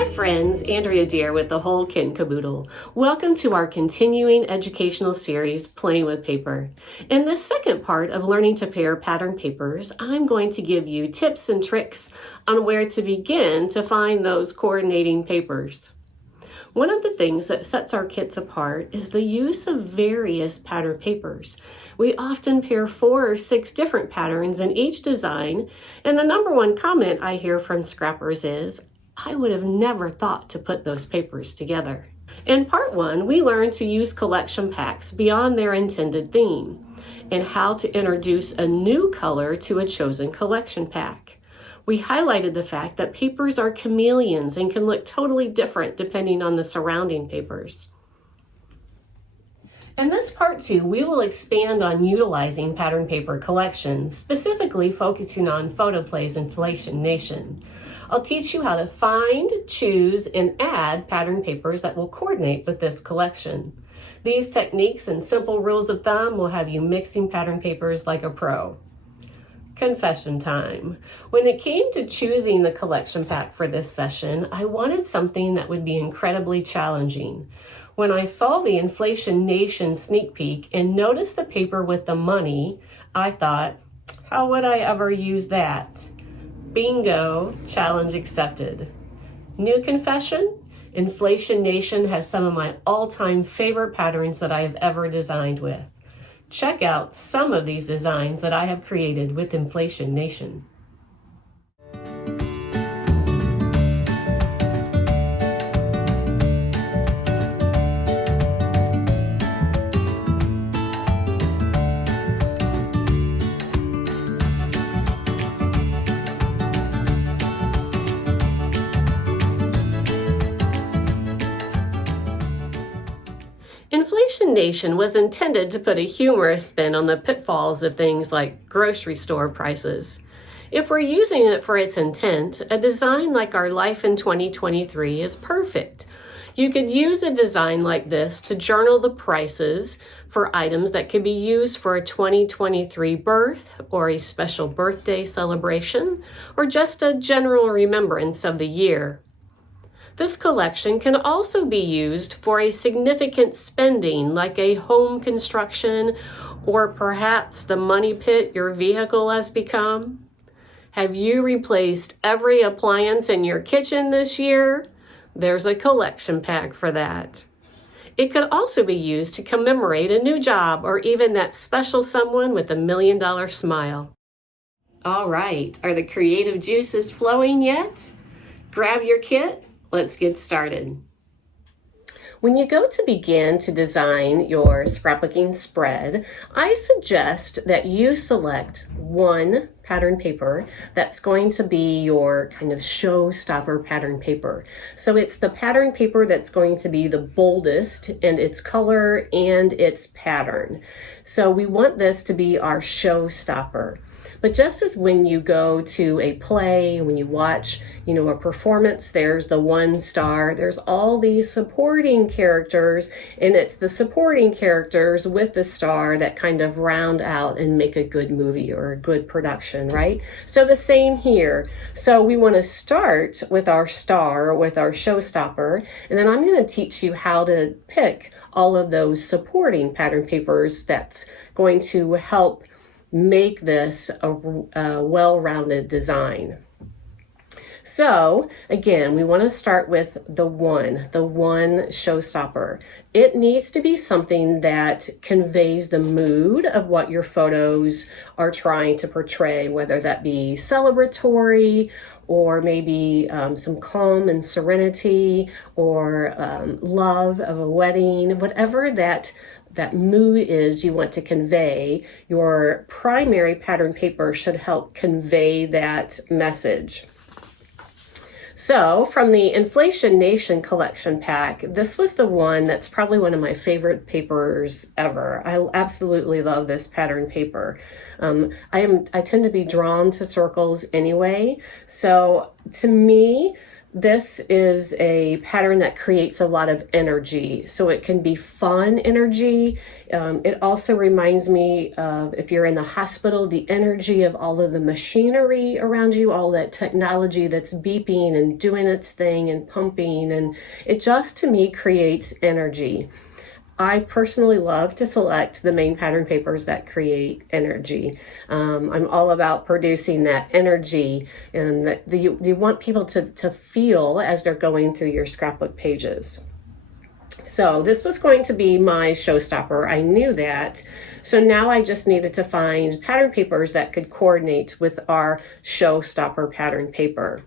Hi friends, Andrea Deer with the whole kit and caboodle. Welcome to our continuing educational series, Playing with Paper. In this second part of learning to pair pattern papers, I'm going to give you tips and tricks on where to begin to find those coordinating papers. One of the things that sets our kits apart is the use of various pattern papers. We often pair 4 or 6 different patterns in each design, and the number one comment I hear from scrappers is, I would have never thought to put those papers together. In part 1, we learned to use collection packs beyond their intended theme, and how to introduce a new color to a chosen collection pack. We highlighted the fact that papers are chameleons and can look totally different depending on the surrounding papers. In this part 2, we will expand on utilizing pattern paper collections, specifically focusing on PhotoPlay's Inflation Nation. I'll teach you how to find, choose, and add pattern papers that will coordinate with this collection. These techniques and simple rules of thumb will have you mixing pattern papers like a pro. Confession time. When it came to choosing the collection pack for this session, I wanted something that would be incredibly challenging. When I saw the Inflation Nation sneak peek and noticed the paper with the money, I thought, how would I ever use that? Bingo, challenge accepted. New confession, Inflation Nation has some of my all-time favorite patterns that I have ever designed with. Check out some of these designs that I have created with Inflation Nation. Inflation Nation was intended to put a humorous spin on the pitfalls of things like grocery store prices. If we're using it for its intent, a design like our Life in 2023 is perfect. You could use a design like this to journal the prices for items that could be used for a 2023 birth or a special birthday celebration, or just a general remembrance of the year. This collection can also be used for a significant spending like a home construction or perhaps the money pit your vehicle has become. Have you replaced every appliance in your kitchen this year? There's a collection pack for that. It could also be used to commemorate a new job or even that special someone with $1 million smile. All right, are the creative juices flowing yet? Grab your kit. Let's get started. When you go to begin to design your scrapbooking spread, I suggest that you select one pattern paper that's going to be your kind of showstopper pattern paper. So it's the pattern paper that's going to be the boldest in its color and its pattern. So we want this to be our showstopper. But just as when you go to a play, when you watch, a performance, there's the one star, there's all these supporting characters, and it's the supporting characters with the star that kind of round out and make a good movie or a good production, right? So the same here. So we want to start with our star, with our showstopper, and then I'm going to teach you how to pick all of those supporting pattern papers that's going to help make this a well-rounded design. So again, we want to start with the one showstopper. It needs to be something that conveys the mood of what your photos are trying to portray, whether that be celebratory or maybe some calm and serenity or love of a wedding, whatever that mood is you want to convey. Your primary pattern paper should help convey that message. So from the Inflation Nation collection pack, this was the one that's probably one of my favorite papers ever. I absolutely love this pattern paper. I tend to be drawn to circles anyway. So to me, This is a pattern that creates a lot of energy, so it can be fun energy. It also reminds me of, if you're in the hospital, the energy of all of the machinery around you, all that technology that's beeping and doing its thing and pumping, and it just, to me, creates energy. I personally love to select the main pattern papers that create energy. I'm all about producing that energy, and that you want people to feel as they're going through your scrapbook pages. So this was going to be my showstopper. I knew that. So now I just needed to find pattern papers that could coordinate with our showstopper pattern paper.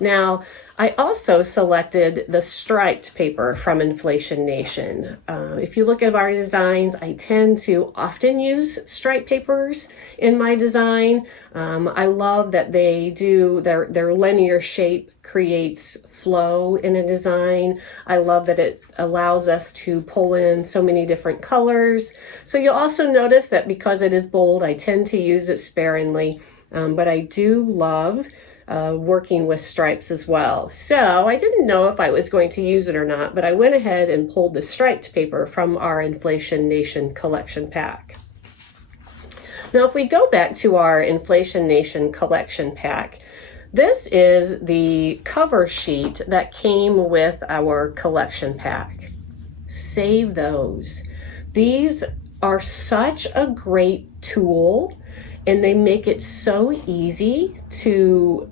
Now, I also selected the striped paper from Inflation Nation. If you look at our designs, I tend to often use striped papers in my design. I love that they do, their linear shape creates flow in a design. I love that it allows us to pull in so many different colors. So you'll also notice that because it is bold, I tend to use it sparingly, but I do love working with stripes as well. So I didn't know if I was going to use it or not, but I went ahead and pulled the striped paper from our Inflation Nation collection pack. Now, if we go back to our Inflation Nation collection pack, this is the cover sheet that came with our collection pack. Save those. These are such a great tool, and they make it so easy to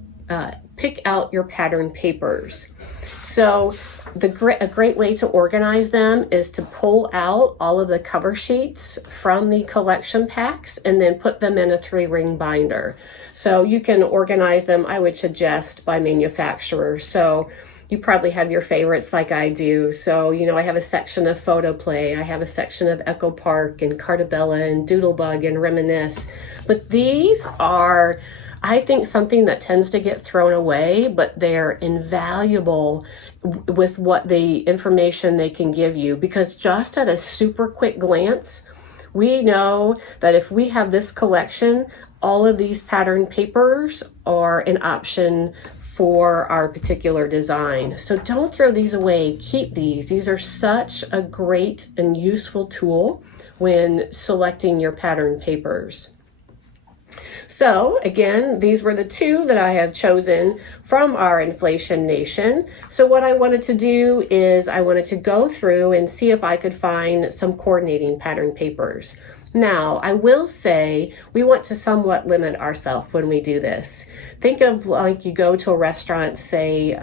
pick out your pattern papers. So a great way to organize them is to pull out all of the cover sheets from the collection packs and then put them in a 3-ring binder. So you can organize them, I would suggest, by manufacturer. So you probably have your favorites like I do. So, I have a section of PhotoPlay, I have a section of Echo Park and Cartabella and Doodlebug and Reminisce. But these are, I think, something that tends to get thrown away, but they're invaluable with what the information they can give you, because just at a super quick glance, we know that if we have this collection, all of these pattern papers are an option for our particular design. So don't throw these away, keep these. These are such a great and useful tool when selecting your pattern papers. So again, these were the 2 that I have chosen from our Inflation Nation. So what I wanted to do is I wanted to go through and see if I could find some coordinating pattern papers. Now, I will say we want to somewhat limit ourselves when we do this. Think of like you go to a restaurant, say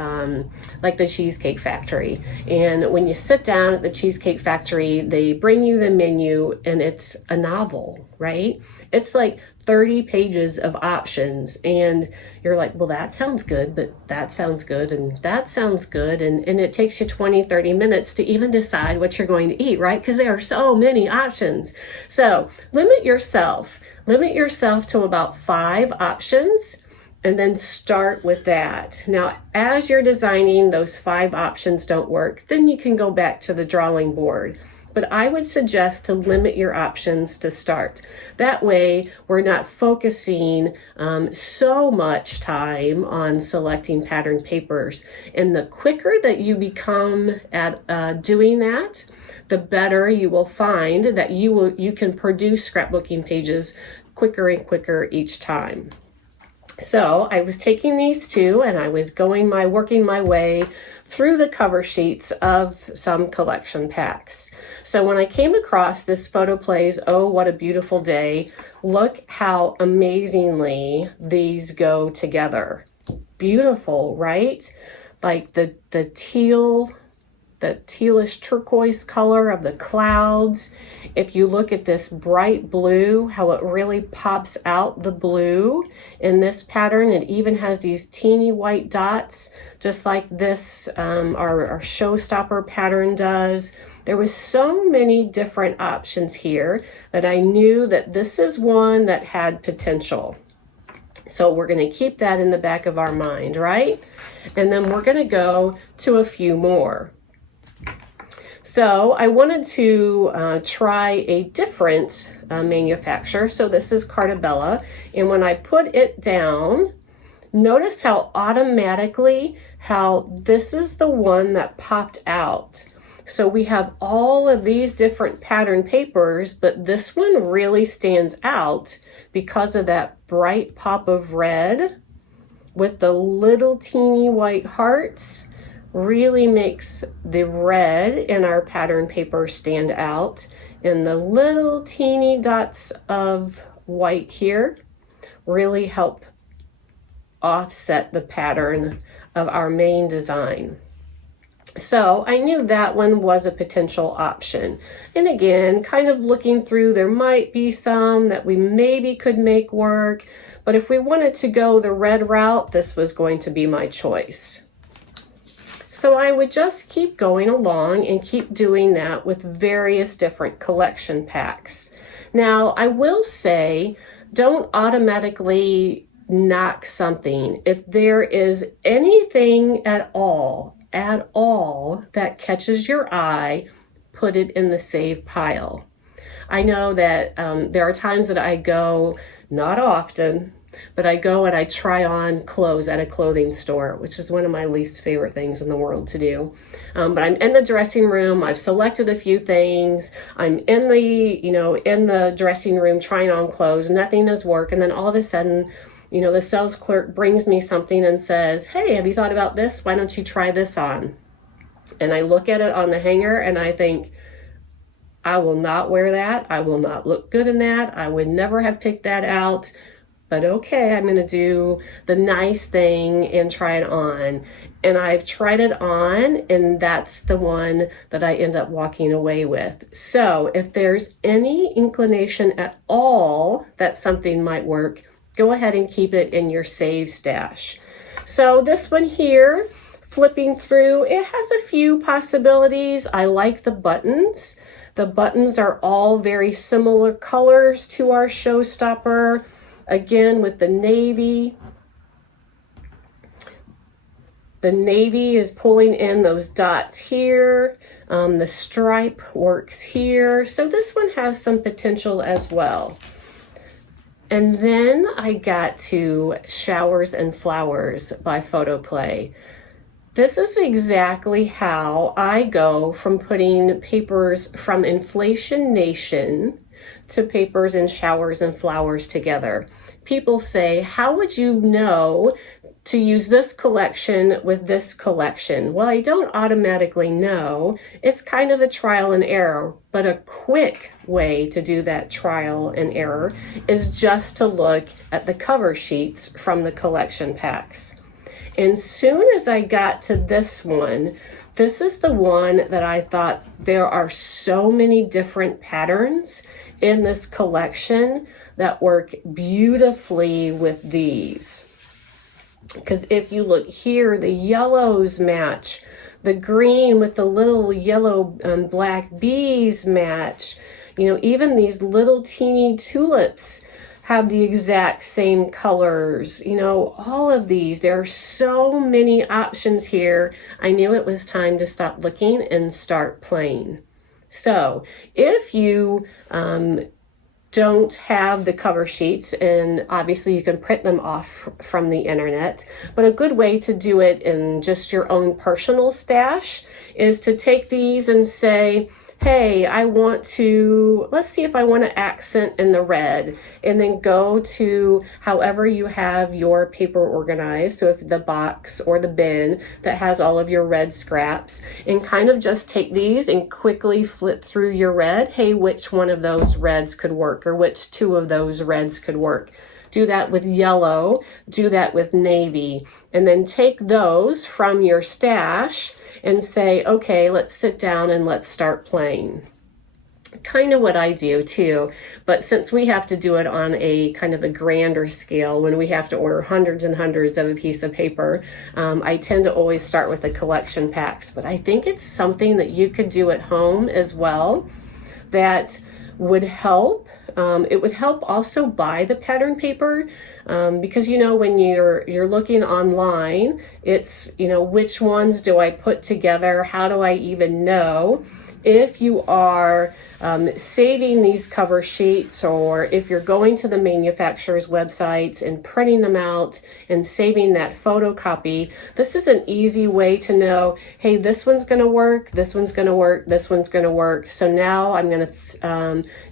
like the Cheesecake Factory, and when you sit down at the Cheesecake Factory, they bring you the menu and it's a novel, right? It's like 30 pages of options, and you're like, well, that sounds good, but that sounds good, and that sounds good, and it takes you 20-30 minutes to even decide what you're going to eat, right? Because there are so many options. So limit yourself to about 5 options, and then start with that. Now, as you're designing, those 5 options don't work, then you can go back to the drawing board. But I would suggest to limit your options to start. That way, we're not focusing so much time on selecting pattern papers. And the quicker that you become at doing that, the better you will find that you can produce scrapbooking pages quicker and quicker each time. So I was taking these 2 and I was working my way through the cover sheets of some collection packs. So when I came across this PhotoPlay's Oh What a Beautiful Day, look how amazingly these go together. Beautiful, right? Like the tealish turquoise color of the clouds. If you look at this bright blue, how it really pops out the blue in this pattern. It even has these teeny white dots, just like this, our showstopper pattern does. There was so many different options here that I knew that this is one that had potential. So we're going to keep that in the back of our mind, right? And then we're going to go to a few more. So I wanted to try a different manufacturer. So this is Cartabella. And when I put it down, Notice how automatically, how this is the one that popped out. So we have all of these different pattern papers, but this one really stands out because of that bright pop of red with the little teeny white hearts. Really makes the red in our pattern paper stand out, and the little teeny dots of white here really help offset the pattern of our main design. So I knew that one was a potential option. And again, kind of looking through, there might be some that we maybe could make work, but if we wanted to go the red route, this was going to be my choice. So I would just keep going along and keep doing that with various different collection packs. Now, I will say, don't automatically knock something. If there is anything at all that catches your eye, put it in the save pile. I know that there are times that I go, not often, but I go and I try on clothes at a clothing store, which is one of my least favorite things in the world to do. But I'm in the dressing room. I've selected a few things. I'm in the dressing room trying on clothes. Nothing does work. And then all of a sudden, the sales clerk brings me something and says, "Hey, have you thought about this? Why don't you try this on?" And I look at it on the hanger and I think, I will not wear that. I will not look good in that. I would never have picked that out. But okay, I'm going to do the nice thing and try it on. And I've tried it on, and that's the one that I end up walking away with. So if there's any inclination at all that something might work, go ahead and keep it in your save stash. So this one here, flipping through, it has a few possibilities. I like the buttons. The buttons are all very similar colors to our showstopper. Again, with the navy. The navy is pulling in those dots here. The stripe works here. So this one has some potential as well. And then I got to Showers and Flowers by PhotoPlay. This is exactly how I go from putting papers from Inflation Nation to papers in Showers and Flowers together. People say, how would you know to use this collection with this collection? Well, I don't automatically know. It's kind of a trial and error, but a quick way to do that trial and error is just to look at the cover sheets from the collection packs. And soon as I got to this one, this is the one that I thought there are so many different patterns in this collection that work beautifully with these. Because if you look here, the yellows match, the green with the little yellow and black bees match. Even these little teeny tulips have the exact same colors. All of these, there are so many options here. I knew it was time to stop looking and start playing. So if you don't have the cover sheets, and obviously you can print them off from the internet, but a good way to do it in just your own personal stash is to take these and say, hey, let's see if I want to accent in the red, and then go to however you have your paper organized. So if the box or the bin that has all of your red scraps, and kind of just take these and quickly flip through your red. Hey, which one of those reds could work, or which two of those reds could work? Do that with yellow, do that with navy, and then take those from your stash and say, okay, let's sit down and let's start playing. Kind of what I do too, but since we have to do it on a kind of a grander scale, when we have to order hundreds and hundreds of a piece of paper, I tend to always start with the collection packs, but I think it's something that you could do at home as well that would help. It would help also buy the pattern paper because when you're looking online, it's which ones do I put together? How do I even know? If you are saving these cover sheets, or if you're going to the manufacturer's websites and printing them out and saving that photocopy, this is an easy way to know, hey, this one's going to work, this one's going to work, this one's going to work. So now I'm going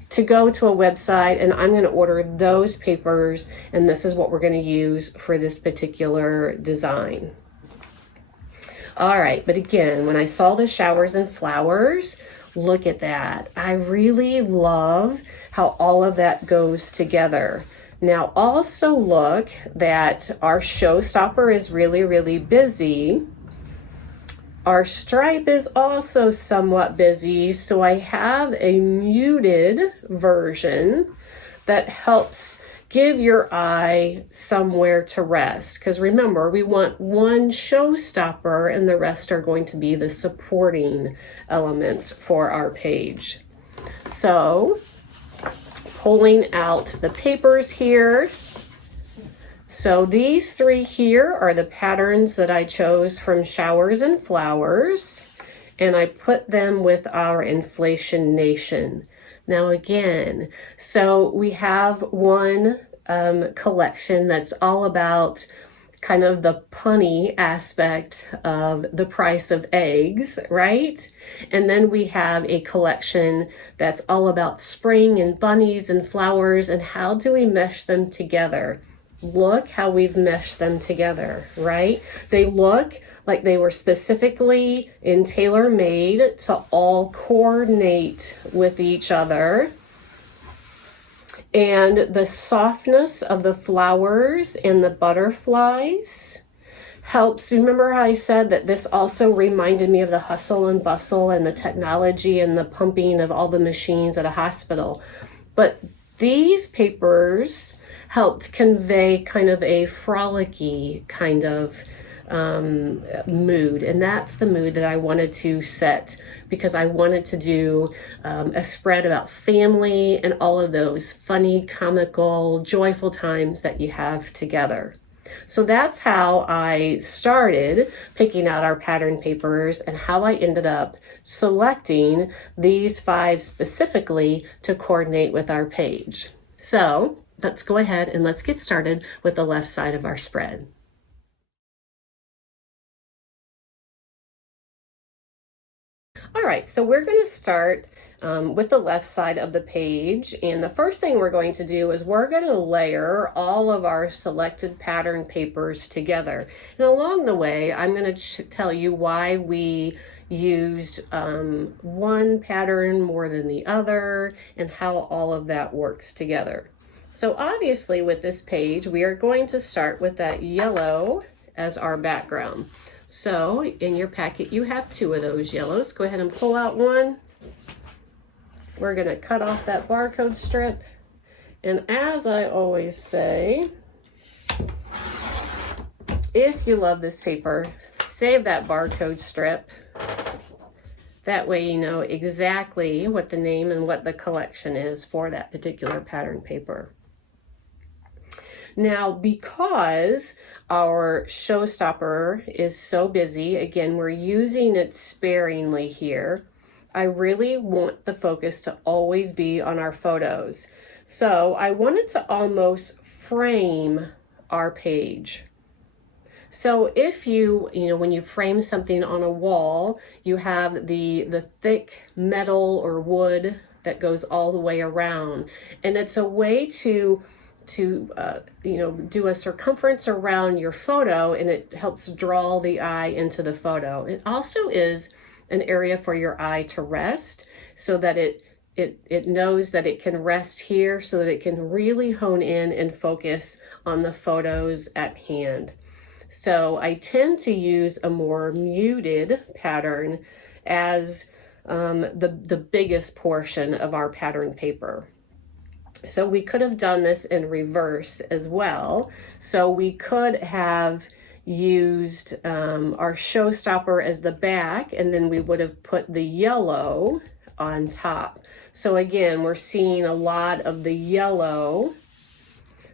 to go to a website and I'm going to order those papers, and this is what we're going to use for this particular design. All right, but again, when I saw the showers and flowers, look at that. I really love how all of that goes together. Now also look that our showstopper is really, really busy. Our stripe is also somewhat busy, so I have a muted version that helps give your eye somewhere to rest. Because remember, we want one showstopper and the rest are going to be the supporting elements for our page. So, pulling out the papers here. So these three here are the patterns that I chose from Showers and Flowers, and I put them with our Inflation Nation. Now again, so we have one collection that's all about kind of the punny aspect of the price of eggs, right? And then we have a collection that's all about spring and bunnies and flowers, and how do we mesh them together? Look how we've meshed them together, right? They look like they were specifically and tailor-made to all coordinate with each other. And the softness of the flowers and the butterflies helps. Remember how I said that this also reminded me of the hustle and bustle and the technology and the pumping of all the machines at a hospital. But these papers helped convey kind of a frolicky kind of mood, and that's the mood that I wanted to set, because I wanted to do a spread about family and all of those funny, comical, joyful times that you have together. So that's how I started picking out our pattern papers and how I ended up selecting these 5 specifically to coordinate with our page. So let's go ahead and let's get started with the left side of our spread. All right, so we're going to start with the left side of the page, and the first thing we're going to do is we're going to layer all of our selected pattern papers together. And along the way, I'm going to tell you why we used one pattern more than the other and how all of that works together. So obviously with this page, we are going to start with that yellow as our background. So in your packet, you have 2 of those yellows. Go ahead and pull out one. We're going to cut off that barcode strip. And as I always say, if you love this paper, save that barcode strip. That way you know exactly what the name and what the collection is for that particular pattern paper. Now, because our showstopper is so busy, again, we're using it sparingly here. I really want the focus to always be on our photos. So I wanted to almost frame our page. So if when you frame something on a wall, you have the thick metal or wood that goes all the way around. And it's a way to do a circumference around your photo, and it helps draw the eye into the photo. It also is an area for your eye to rest, so that it knows that it can rest here, so that it can really hone in and focus on the photos at hand. So I tend to use a more muted pattern as the biggest portion of our pattern paper. So we could have done this in reverse as well. So we could have used our showstopper as the back, and then we would have put the yellow on top. So again, we're seeing a lot of the yellow,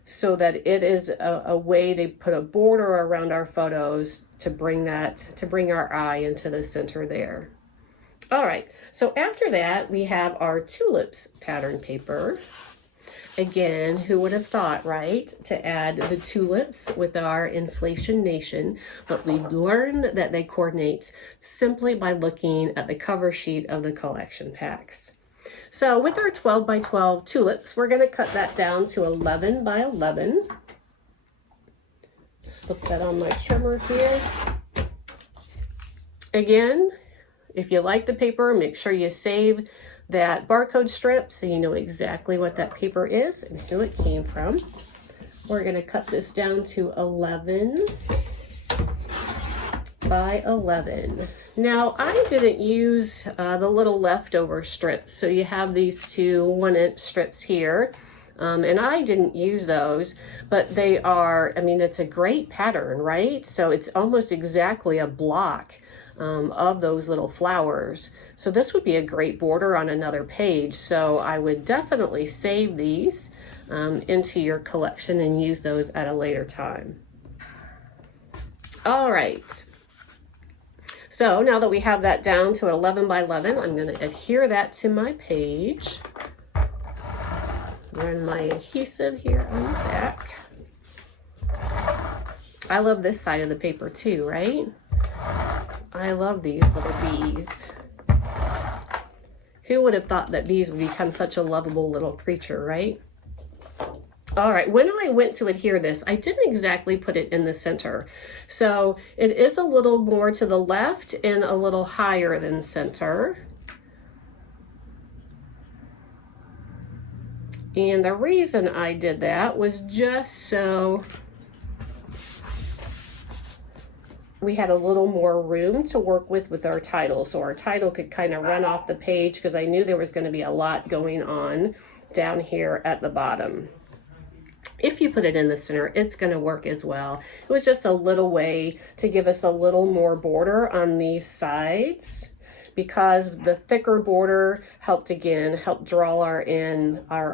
so that it is a way to put a border around our photos to bring our eye into the center there. All right, so after that, we have our tulips pattern paper. Again, who would have thought, right, to add the tulips with our Inflation Nation, but we learned that they coordinate simply by looking at the cover sheet of the collection packs. So with our 12 by 12 tulips, we're going to cut that down to 11 by 11. Slip that on my trimmer here. Again, if you like the paper, make sure you save that barcode strip so you know exactly what that paper is and who it came from. We're going to cut this down to 11 by 11. Now, I didn't use the little leftover strips, so you have these two 1-inch strips here, and I didn't use those, but they are, I mean, it's a great pattern, right? So it's almost exactly a block of those little flowers. So this would be a great border on another page. So I would definitely save these into your collection and use those at a later time. All right. So now that we have that down to 11 by 11, I'm going to adhere that to my page. Run my adhesive here on the back. I love this side of the paper too, right? I love these little bees. Who would have thought that bees would become such a lovable little creature, right? All right, when I went to adhere this, I didn't exactly put it in the center. So it is a little more to the left and a little higher than center. And the reason I did that was just so we had a little more room to work with our title. So our title could kind of run off the page because I knew there was going to be a lot going on down here at the bottom. If you put it in the center, it's going to work as well. It was just a little way to give us a little more border on these sides because the thicker border help draw our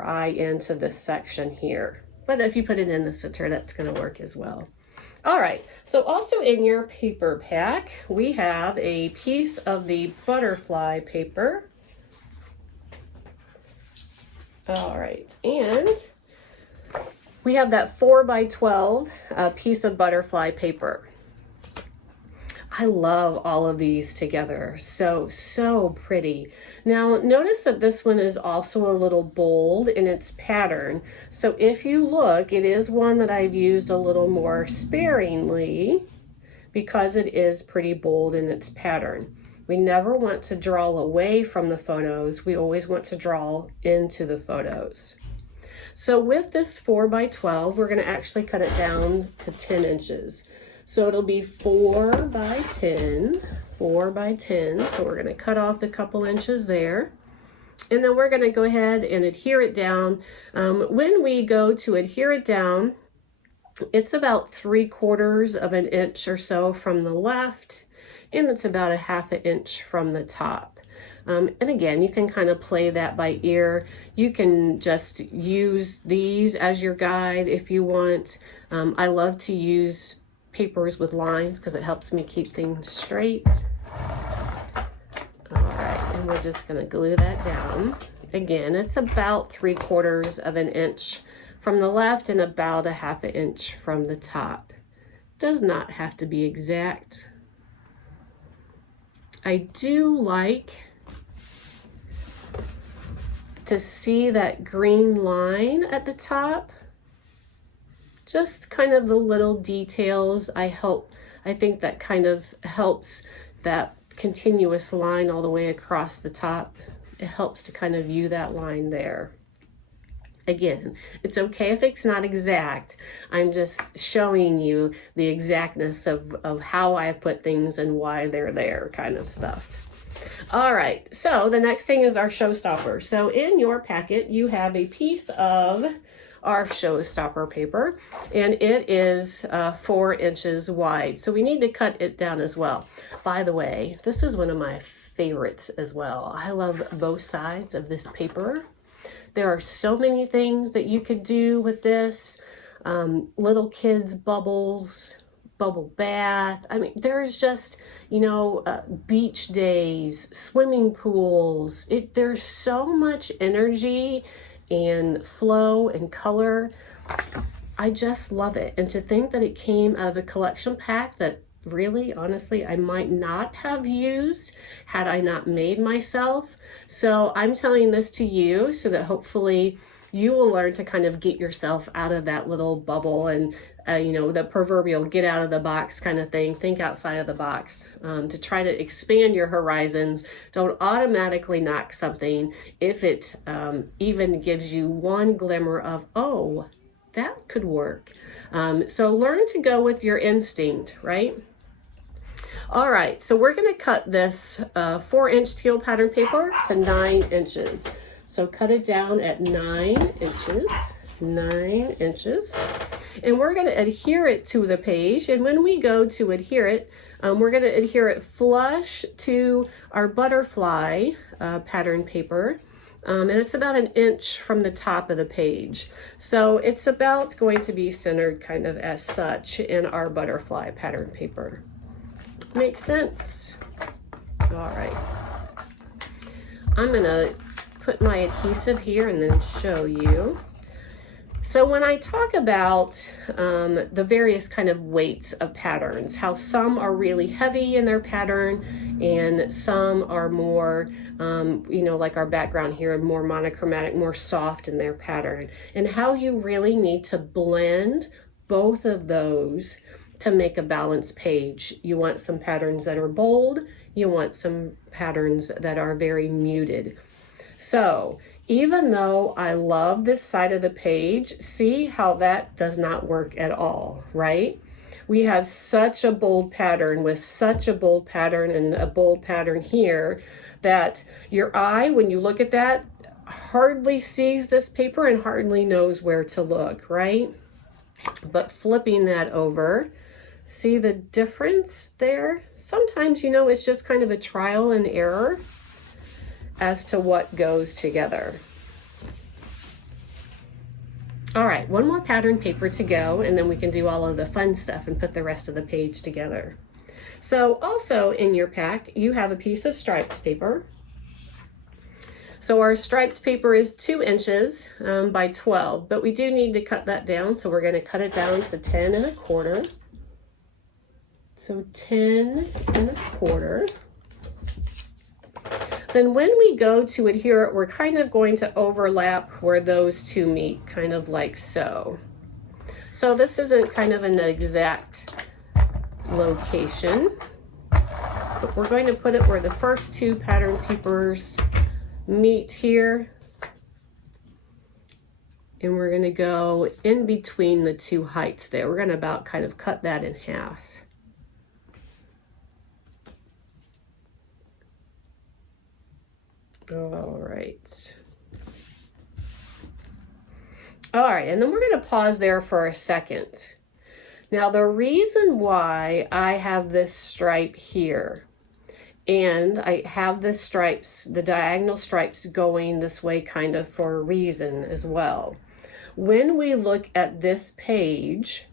eye into this section here. But if you put it in the center, that's going to work as well. All right, so also in your paper pack, we have a piece of the butterfly paper. All right, and we have that 4 by 12 piece of butterfly paper. I love all of these together. So pretty. Now, notice that this one is also a little bold in its pattern. So if you look, it is one that I've used a little more sparingly because it is pretty bold in its pattern. We never want to draw away from the photos. We always want to draw into the photos. So with this 4 by 12, we're going to actually cut it down to 10 inches. So it'll be 4 by 10, 4 by 10. So we're going to cut off the couple inches there. And then we're going to go ahead and adhere it down. When we go to adhere it down, it's about 3/4 of an inch or so from the left, and it's about 1/2 inch from the top. And again, you can kind of play that by ear. You can just use these as your guide if you want. I love to use papers with lines because it helps me keep things straight. All right, and we're just going to glue that down. Again, it's about 3/4 of an inch from the left and about 1/2 inch from the top. Does not have to be exact. I do like to see that green line at the top. Just kind of the little details. I think that kind of helps that continuous line all the way across the top. It helps to kind of view that line there. Again, it's okay if it's not exact. I'm just showing you the exactness of how I put things and why they're there, kind of stuff. All right, so the next thing is our showstopper. So in your packet, you have a piece of our showstopper paper, and it is 4 inches wide. So we need to cut it down as well. By the way, this is one of my favorites as well. I love both sides of this paper. There are so many things that you could do with this. Little kids' bubbles, bubble bath. I mean, there's just, beach days, swimming pools. There's so much energy and flow and color. I just love it. And to think that it came out of a collection pack that really, honestly, I might not have used had I not made myself. So I'm telling this to you so that hopefully you will learn to kind of get yourself out of that little bubble and, the proverbial get out of the box kind of thing. Think outside of the box to try to expand your horizons. Don't automatically knock something if it even gives you one glimmer of, oh, that could work. So learn to go with your instinct, right? All right, so we're going to cut this 4-inch teal pattern paper to 9 inches. So cut it down at 9 inches, 9 inches. And we're going to adhere it to the page. And when we go to adhere it, we're going to adhere it flush to our butterfly pattern paper. And it's about 1 inch from the top of the page. So it's about going to be centered kind of as such in our butterfly pattern paper. Makes sense? All right. I'm going to put my adhesive here and then show you. So when I talk about the various kind of weights of patterns, how some are really heavy in their pattern and some are more, like our background here, more monochromatic, more soft in their pattern, and how you really need to blend both of those to make a balanced page. You want some patterns that are bold, you want some patterns that are very muted. So even though I love this side of the page, see how that does not work at all, right? We have such a bold pattern with such a bold pattern and a bold pattern here that your eye, when you look at that, hardly sees this paper and hardly knows where to look, right? But flipping that over, see the difference there? Sometimes, it's just kind of a trial and error as to what goes together. All right, one more pattern paper to go, and then we can do all of the fun stuff and put the rest of the page together. So also in your pack, you have a piece of striped paper. So our striped paper is 2 inches by 12, but we do need to cut that down. So we're going to cut it down to 10 1/4. So 10 1/4. Then when we go to adhere it, we're kind of going to overlap where those two meet, kind of like so. So this isn't kind of an exact location, but we're going to put it where the first two pattern papers meet here. And we're going to go in between the two heights there. We're going to about kind of cut that in half. All right. All right, and then we're going to pause there for a second. Now, the reason why I have this stripe here, and I have the stripes, the diagonal stripes going this way kind of for a reason as well. When we look at this page,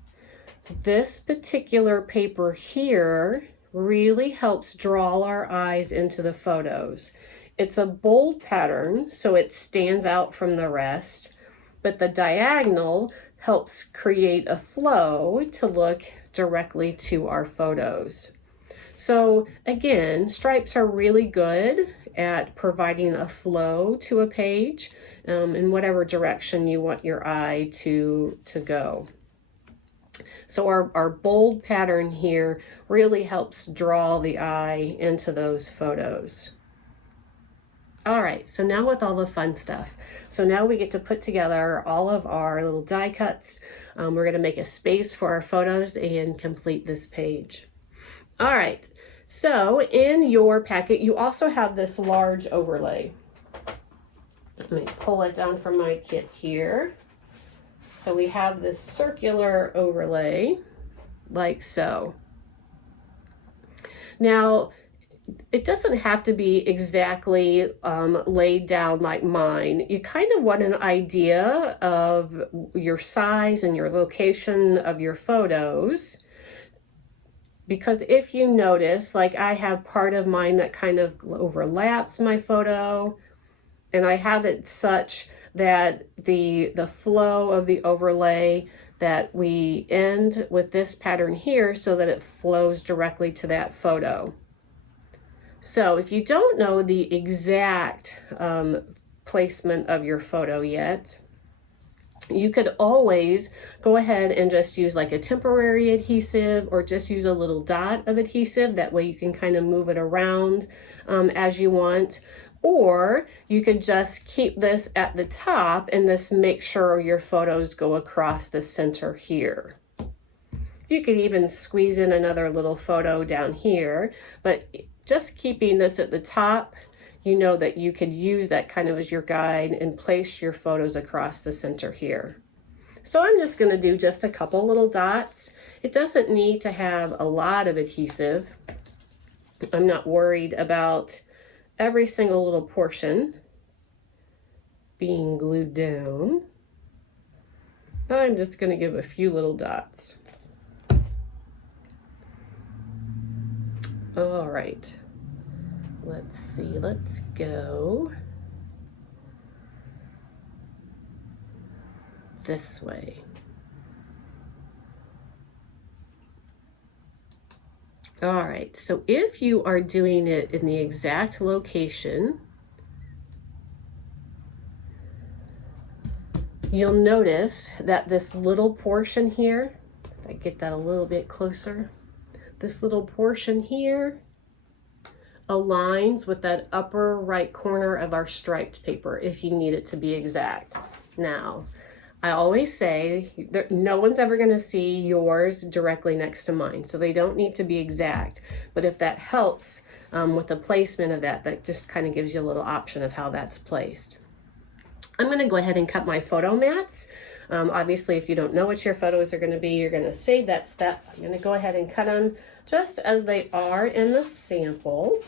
this particular paper here really helps draw our eyes into the photos. It's a bold pattern, so it stands out from the rest, but the diagonal helps create a flow to look directly to our photos. So again, stripes are really good at providing a flow to a page in whatever direction you want your eye to go. So our bold pattern here really helps draw the eye into those photos. All right, so now with all the fun stuff. So now we get to put together all of our little die cuts. We're gonna make a space for our photos and complete this page. All right, so in your packet, you also have this large overlay. Let me pull it down from my kit here. So we have this circular overlay, like so. Now, it doesn't have to be exactly laid down like mine. You kind of want an idea of your size and your location of your photos. Because if you notice, like I have part of mine that kind of overlaps my photo, and I have it such that the flow of the overlay, that we end with this pattern here so that it flows directly to that photo. So if you don't know the exact placement of your photo yet, you could always go ahead and just use like a temporary adhesive, or just use a little dot of adhesive. That way you can kind of move it around as you want. Or you could just keep this at the top and just make sure your photos go across the center here. You could even squeeze in another little photo down here, but just keeping this at the top, you know that you could use that kind of as your guide and place your photos across the center here. So I'm just going to do just a couple little dots. It doesn't need to have a lot of adhesive. I'm not worried about every single little portion being glued down. I'm just going to give a few little dots. All right, let's see, let's go this way. All right, so if you are doing it in the exact location, you'll notice that this little portion here, if I get that a little bit closer, this little portion here aligns with that upper right corner of our striped paper, if you need it to be exact. Now, I always say no one's ever going to see yours directly next to mine, so they don't need to be exact. But if that helps with the placement of that, that just kind of gives you a little option of how that's placed. I'm going to go ahead and cut my photo mats. Obviously, if you don't know what your photos are going to be, you're going to save that step. I'm going to go ahead and cut them just as they are in the sample.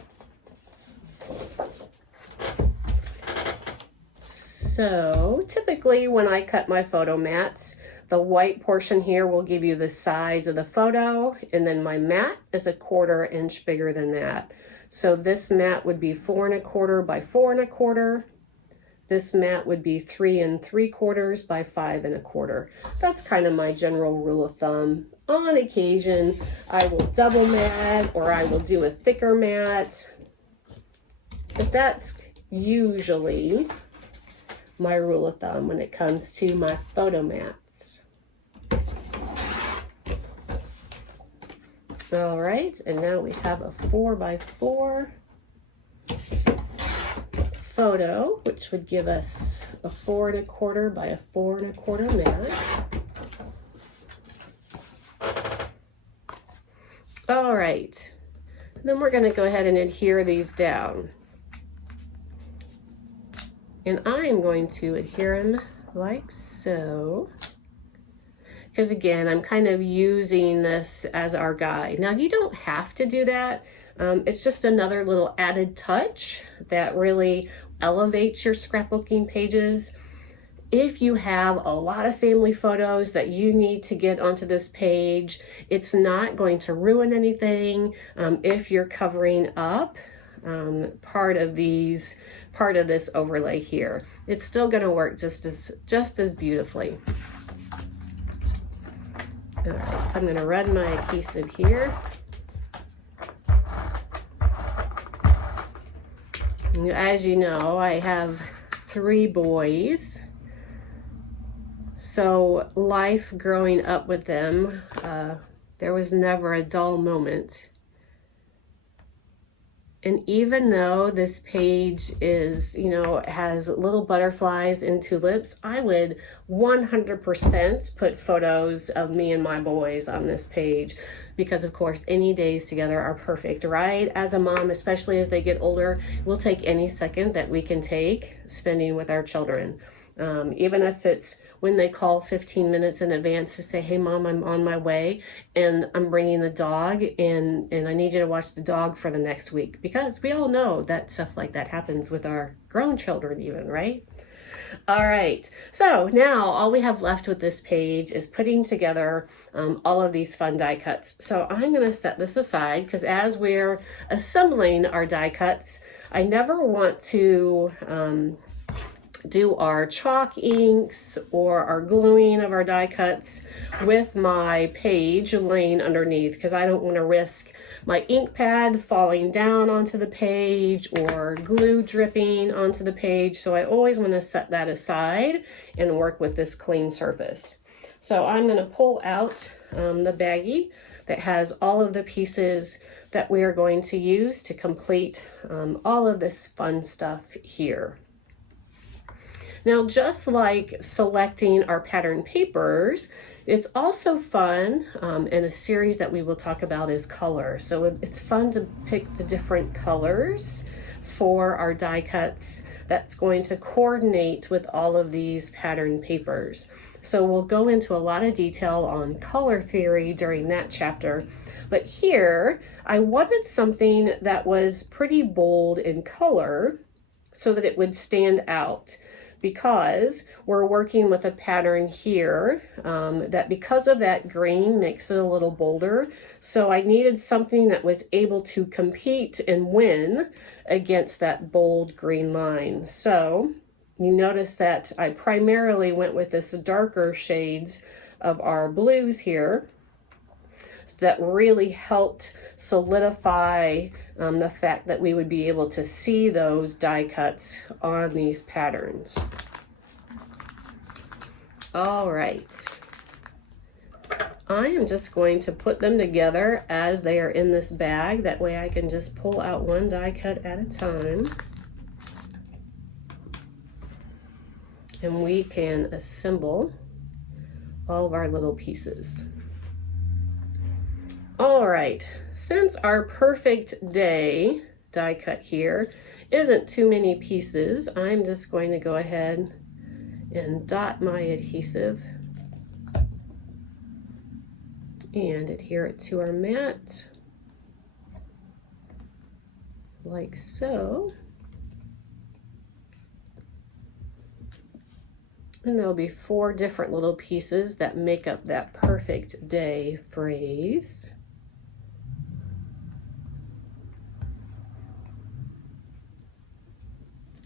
So typically when I cut my photo mats, the white portion here will give you the size of the photo, and then my mat is 1/4 inch bigger than that. So this mat would be 4 1/4 by 4 1/4. This mat would be 3 3/4 by 5 1/4. That's kind of my general rule of thumb. On occasion, I will double mat, or I will do a thicker mat. But that's usually my rule of thumb when it comes to my photo mats. All right, and now we have a 4 by 4 photo, which would give us a 4 1/4 by a 4 1/4 mat. All right, then we're going to go ahead and adhere these down. And I'm going to adhere them like so. Because again, I'm kind of using this as our guide. Now, you don't have to do that. It's just another little added touch that really elevates your scrapbooking pages. If you have a lot of family photos that you need to get onto this page, it's not going to ruin anything if you're covering up part of this overlay here. It's still going to work just as beautifully. All right, so I'm going to run my adhesive here. As you know, I have 3 boys. So life growing up with them, there was never a dull moment. And even though this page is, has little butterflies and tulips, I would 100% put photos of me and my boys on this page, because of course any days together are perfect, right? As a mom, especially as they get older, we'll take any second that we can take spending with our children. Even if it's when they call 15 minutes in advance to say, hey mom, I'm on my way and I'm bringing the dog and I need you to watch the dog for the next week, because we all know that stuff like that happens with our grown children even, right? All right, so now all we have left with this page is putting together all of these fun die cuts. So I'm going to set this aside because as we're assembling our die cuts, I never want to do our chalk inks or our gluing of our die cuts with my page laying underneath, because I don't want to risk my ink pad falling down onto the page or glue dripping onto the page. So I always want to set that aside and work with this clean surface. So I'm going to pull out the baggie that has all of the pieces that we are going to use to complete all of this fun stuff here. Now, just like selecting our pattern papers, it's also fun, and a series that we will talk about is color. So it's fun to pick the different colors for our die cuts that's going to coordinate with all of these pattern papers. So we'll go into a lot of detail on color theory during that chapter. But here, I wanted something that was pretty bold in color so that it would stand out, because we're working with a pattern here that, because of that green, makes it a little bolder. So I needed something that was able to compete and win against that bold green line. So you notice that I primarily went with this darker shades of our blues here. So that really helped solidify the fact that we would be able to see those die cuts on these patterns. All right. I am just going to put them together as they are in this bag. That way I can just pull out one die cut at a time. And we can assemble all of our little pieces. All right, since our perfect day die cut here isn't too many pieces, I'm just going to go ahead and dot my adhesive and adhere it to our mat like so. And there'll be 4 different little pieces that make up that perfect day phrase.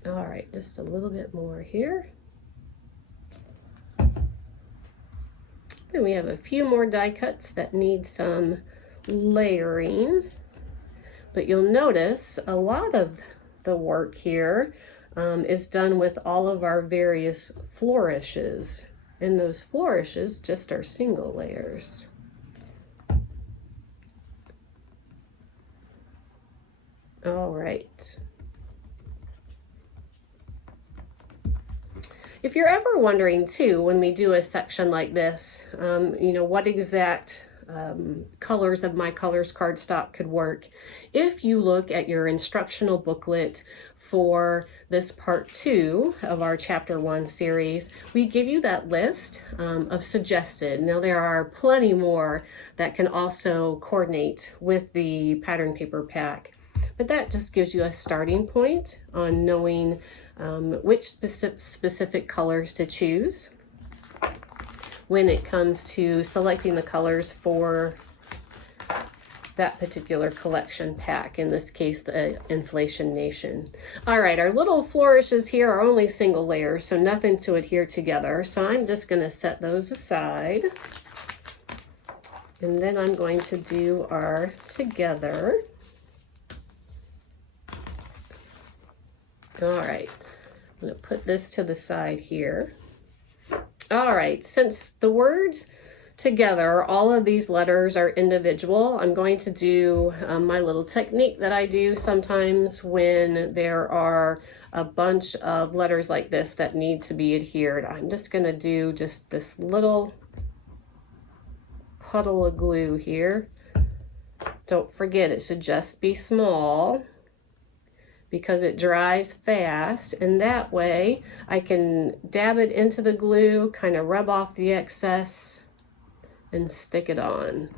All right, just a little bit more here. Then we have a few more die cuts that need some layering, but you'll notice a lot of the work here is done with all of our various flourishes, and those flourishes just are single layers. All right. If you're ever wondering too, when we do a section like this, what exact colors of my colors cardstock could work, if you look at your instructional booklet for this part 2 of our chapter 1 series, we give you that list of suggested. Now there are plenty more that can also coordinate with the pattern paper pack, but that just gives you a starting point on knowing which specific colors to choose when it comes to selecting the colors for that particular collection pack, in this case the Inflation Nation. All right, our little flourishes here are only single layers, so nothing to adhere together, so I'm just going to set those aside, and then I'm going to do our together. All right, I'm going to put this to the side here. All right, since the words together, all of these letters are individual, I'm going to do my little technique that I do sometimes when there are a bunch of letters like this that need to be adhered. I'm just going to do just this little puddle of glue here. Don't forget, it should just be small, because it dries fast, and that way I can dab it into the glue, kind of rub off the excess, and stick it on.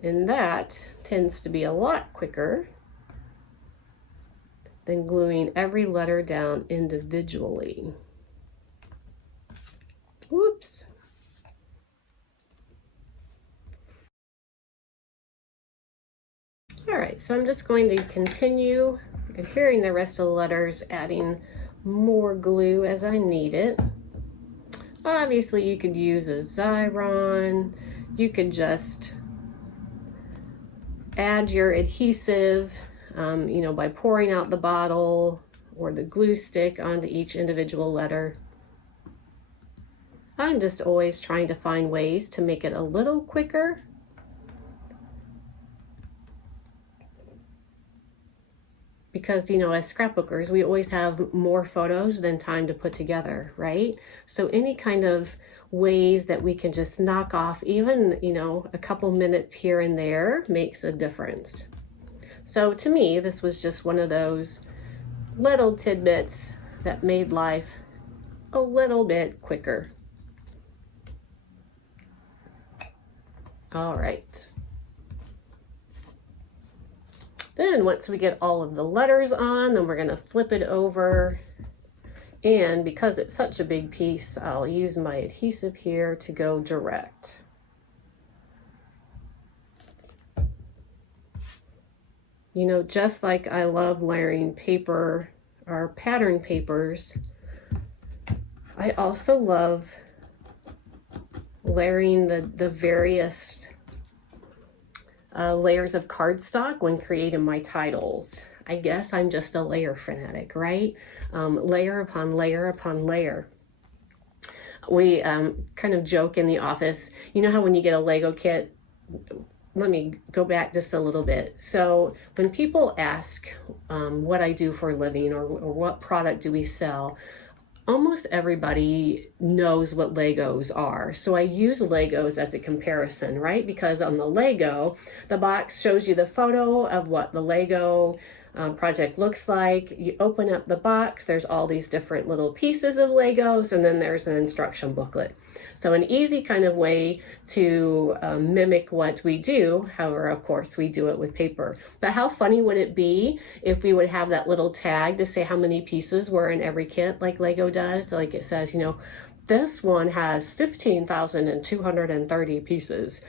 And that tends to be a lot quicker than gluing every letter down individually. Oops. All right, so I'm just going to continue adhering the rest of the letters, adding more glue as I need it. Obviously, you could use a Xyron. You could just add your adhesive, you know, by pouring out the bottle or the glue stick onto each individual letter. I'm just always trying to find ways to make it a little quicker. Because, you know, as scrapbookers, we always have more photos than time to put together, right? So any kind of ways that we can just knock off even, you know, a couple minutes here and there makes a difference. So to me, this was just one of those little tidbits that made life a little bit quicker. All right. Then once we get all of the letters on, then we're going to flip it over. And because it's such a big piece, I'll use my adhesive here to go direct. You know, just like I love layering paper or pattern papers, I also love layering the various layers of cardstock when creating my titles. I guess I'm just a layer fanatic, right? Layer upon layer upon layer. We kind of joke in the office, you know how when you get a Lego kit, let me go back just a little bit. So when people ask what I do for a living or what product do we sell, almost everybody knows what Legos are. So I use Legos as a comparison, right? Because on the Lego, the box shows you the photo of what the Lego project looks like. You open up the box, there's all these different little pieces of Legos, and then there's an instruction booklet. So an easy kind of way to mimic what we do. However, of course, we do it with paper. But how funny would it be if we would have that little tag to say how many pieces were in every kit like Lego does? Like it says, you know, this one has 15,230 pieces.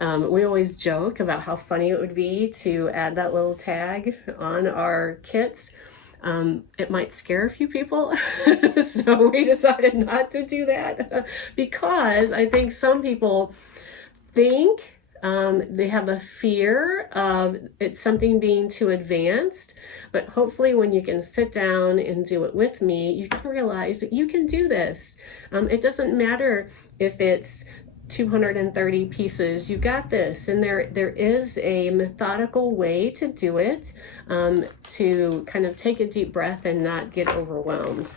We always joke about how funny it would be to add that little tag on our kits. It might scare a few people, so we decided not to do that because I think some people think they have a fear of it's something being too advanced, but hopefully when you can sit down and do it with me, you can realize that you can do this. It doesn't matter if it's 230 pieces, you got this. And there is a methodical way to do it, to kind of take a deep breath and not get overwhelmed.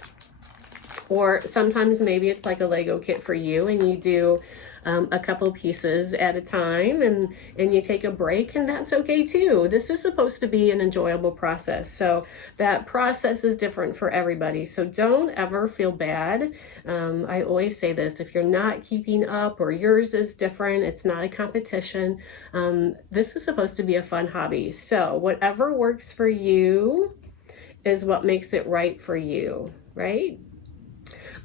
Or sometimes maybe it's like a Lego kit for you and you do a couple pieces at a time and you take a break, and that's okay too. This is supposed to be an enjoyable process. So that process is different for everybody. So don't ever feel bad. I always say this, if you're not keeping up or yours is different, it's not a competition. This is supposed to be a fun hobby. So whatever works for you is what makes it right for you, right?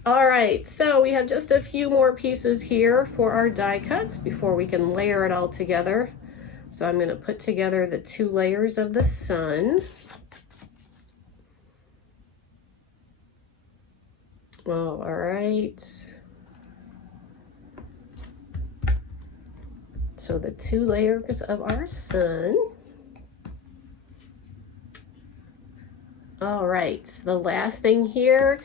All right, so we have just a few more pieces here for our die cuts before we can layer it all together. So I'm going to put together the 2 layers of the sun. All right. So the 2 layers of our sun. All right, the last thing here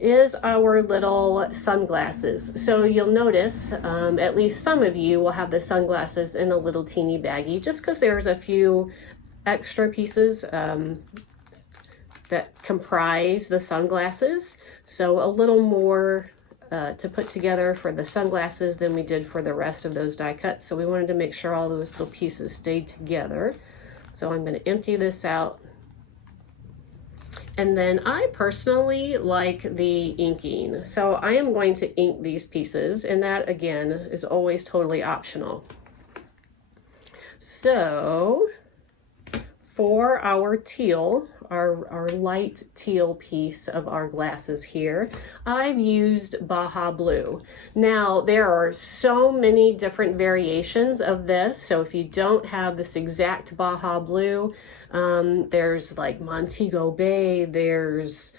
is our little sunglasses. So you'll notice, at least some of you will have the sunglasses in a little teeny baggie, just because there's a few extra pieces that comprise the sunglasses. So a little more to put together for the sunglasses than we did for the rest of those die cuts. So we wanted to make sure all those little pieces stayed together. So I'm going to empty this out. And then I personally like the inking. So I am going to ink these pieces, and that again is always totally optional. So for our teal our light teal piece of our glasses here, I've used Baja Blue. Now, there are so many different variations of this, so if you don't have this exact Baja Blue, there's like Montego Bay, there's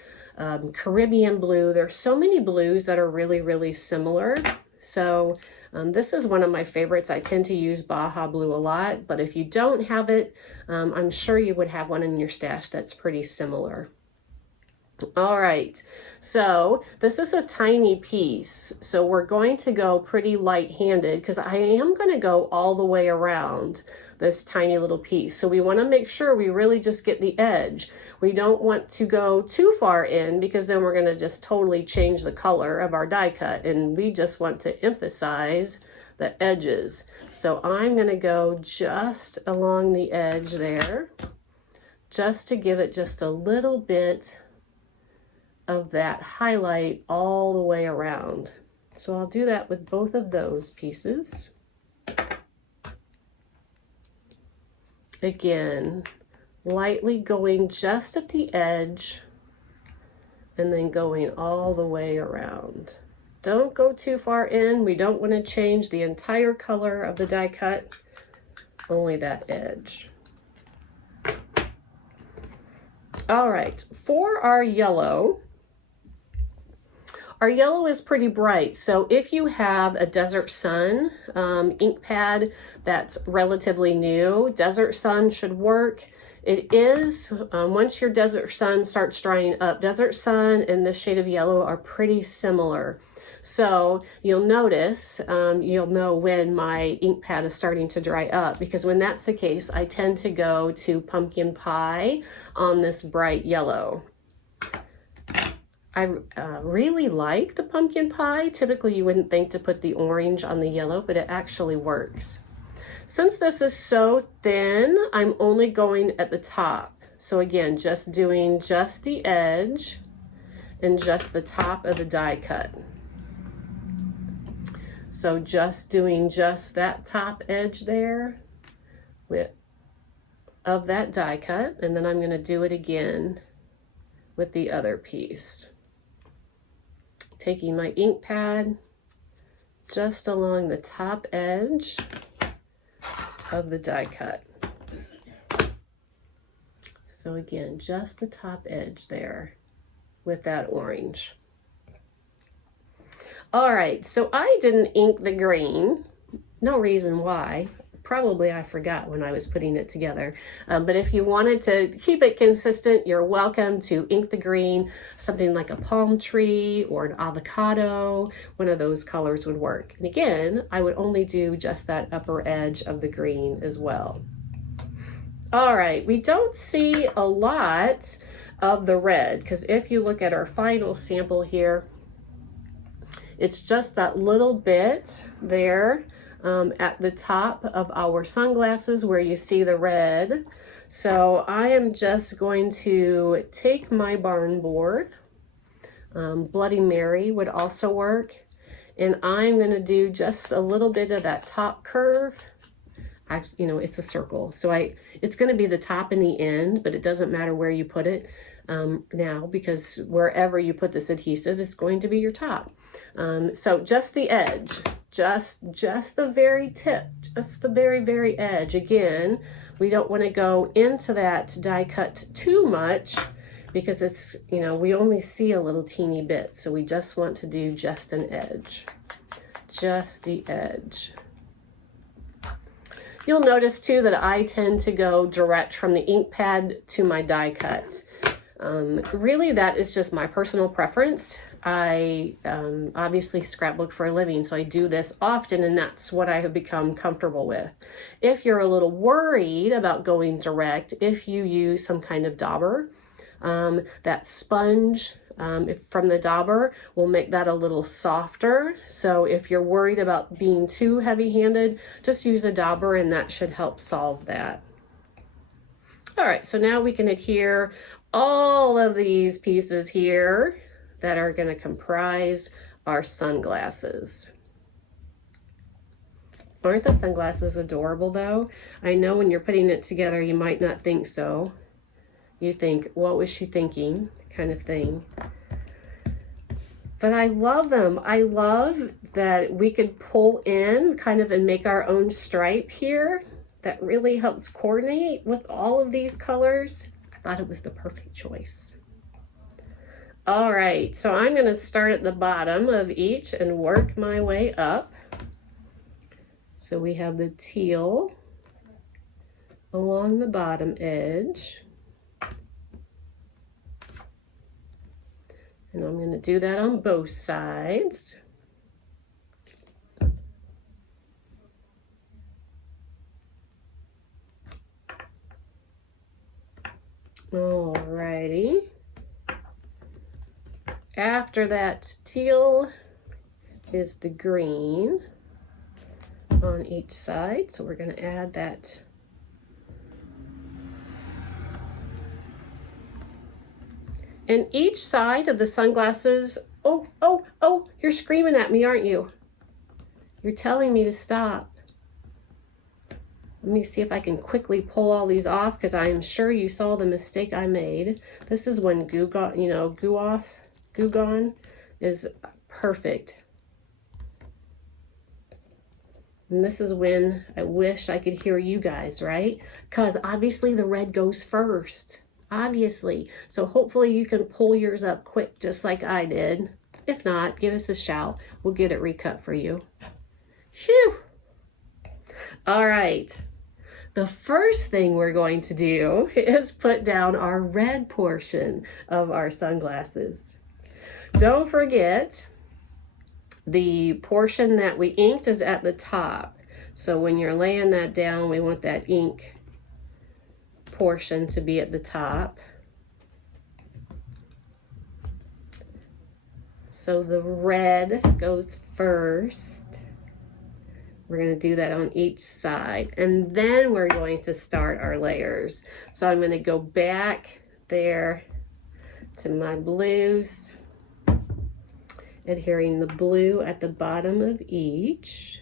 Caribbean blue. There's so many blues that are really, really similar. So this is one of my favorites. I tend to use Baja Blue a lot, but if you don't have it, I'm sure you would have one in your stash that's pretty similar. All right, so this is a tiny piece, so we're going to go pretty light-handed because I am going to go all the way around this tiny little piece. So we want to make sure we really just get the edge. We don't want to go too far in because then we're going to just totally change the color of our die cut, and we just want to emphasize the edges. So I'm going to go just along the edge there, just to give it just a little bit of that highlight all the way around. So I'll do that with both of those pieces. Again, lightly going just at the edge and then going all the way around. Don't go too far in. We don't want to change the entire color of the die cut, only that edge. All right, for our yellow is pretty bright, so if you have a Desert Sun ink pad that's relatively new, Desert Sun should work. It is, once your Desert Sun starts drying up, Desert Sun and this shade of yellow are pretty similar. So you'll notice, you'll know when my ink pad is starting to dry up, because when that's the case, I tend to go to Pumpkin Pie on this bright yellow. I really like the Pumpkin Pie. Typically you wouldn't think to put the orange on the yellow, but it actually works. Since this is so thin, I'm only going at the top. So again, just doing just the edge and just the top of the die cut. So just doing just that top edge there of that die cut, and then I'm going to do it again with the other piece. Taking my ink pad just along the top edge of the die cut. So again, just the top edge there with that orange. All right, so I didn't ink the green. No reason why. Probably I forgot when I was putting it together. But if you wanted to keep it consistent, you're welcome to ink the green. Something like a palm tree or an avocado, one of those colors would work. And again, I would only do just that upper edge of the green as well. All right, we don't see a lot of the red, because if you look at our final sample here, it's just that little bit there at the top of our sunglasses where you see the red. So I am just going to take my barn board. Bloody Mary would also work. And I'm going to do just a little bit of that top curve. Actually, you know, it's a circle. So it's going to be the top and the end, but it doesn't matter where you put it now, because wherever you put this adhesive is going to be your top. So just the edge, just the very tip, just the very, very edge. Again, we don't want to go into that die cut too much because it's, you know, we only see a little teeny bit. So we just want to do just an edge, just the edge. You'll notice too that I tend to go direct from the ink pad to my die cut. Really, that is just my personal preference. I obviously scrapbook for a living, so I do this often, and that's what I have become comfortable with. If you're a little worried about going direct, if you use some kind of dauber, that sponge from the dauber will make that a little softer. So if you're worried about being too heavy-handed, just use a dauber and that should help solve that. All right, so now we can adhere all of these pieces here that are going to comprise our sunglasses. Aren't the sunglasses adorable though? I know when you're putting it together you might not think so. you think, what was she thinking, kind of thing. But I love them. I love that we could pull in kind of and make our own stripe here. That really helps coordinate with all of these colors. I thought it was the perfect choice. All right, so I'm gonna start at the bottom of each and work my way up. So we have the teal along the bottom edge. And I'm going to do that on both sides. Alrighty. After that teal is the green on each side. So we're going to add that . And each side of the sunglasses, oh, you're screaming at me, aren't you? You're telling me to stop. Let me see if I can quickly pull all these off, because I am sure you saw the mistake I made. This is when Goo Gone is perfect. And this is when I wish I could hear you guys, right? Because obviously the red goes first. Obviously. So hopefully you can pull yours up quick just like I did. If not, give us a shout. We'll get it recut for you. Phew! All right. The first thing we're going to do is put down our red portion of our sunglasses. Don't forget, the portion that we inked is at the top. So when you're laying that down, we want that ink portion to be at the top. So the red goes first. We're going to do that on each side, and then we're going to start our layers. So I'm going to go back there to my blues, adhering the blue at the bottom of each.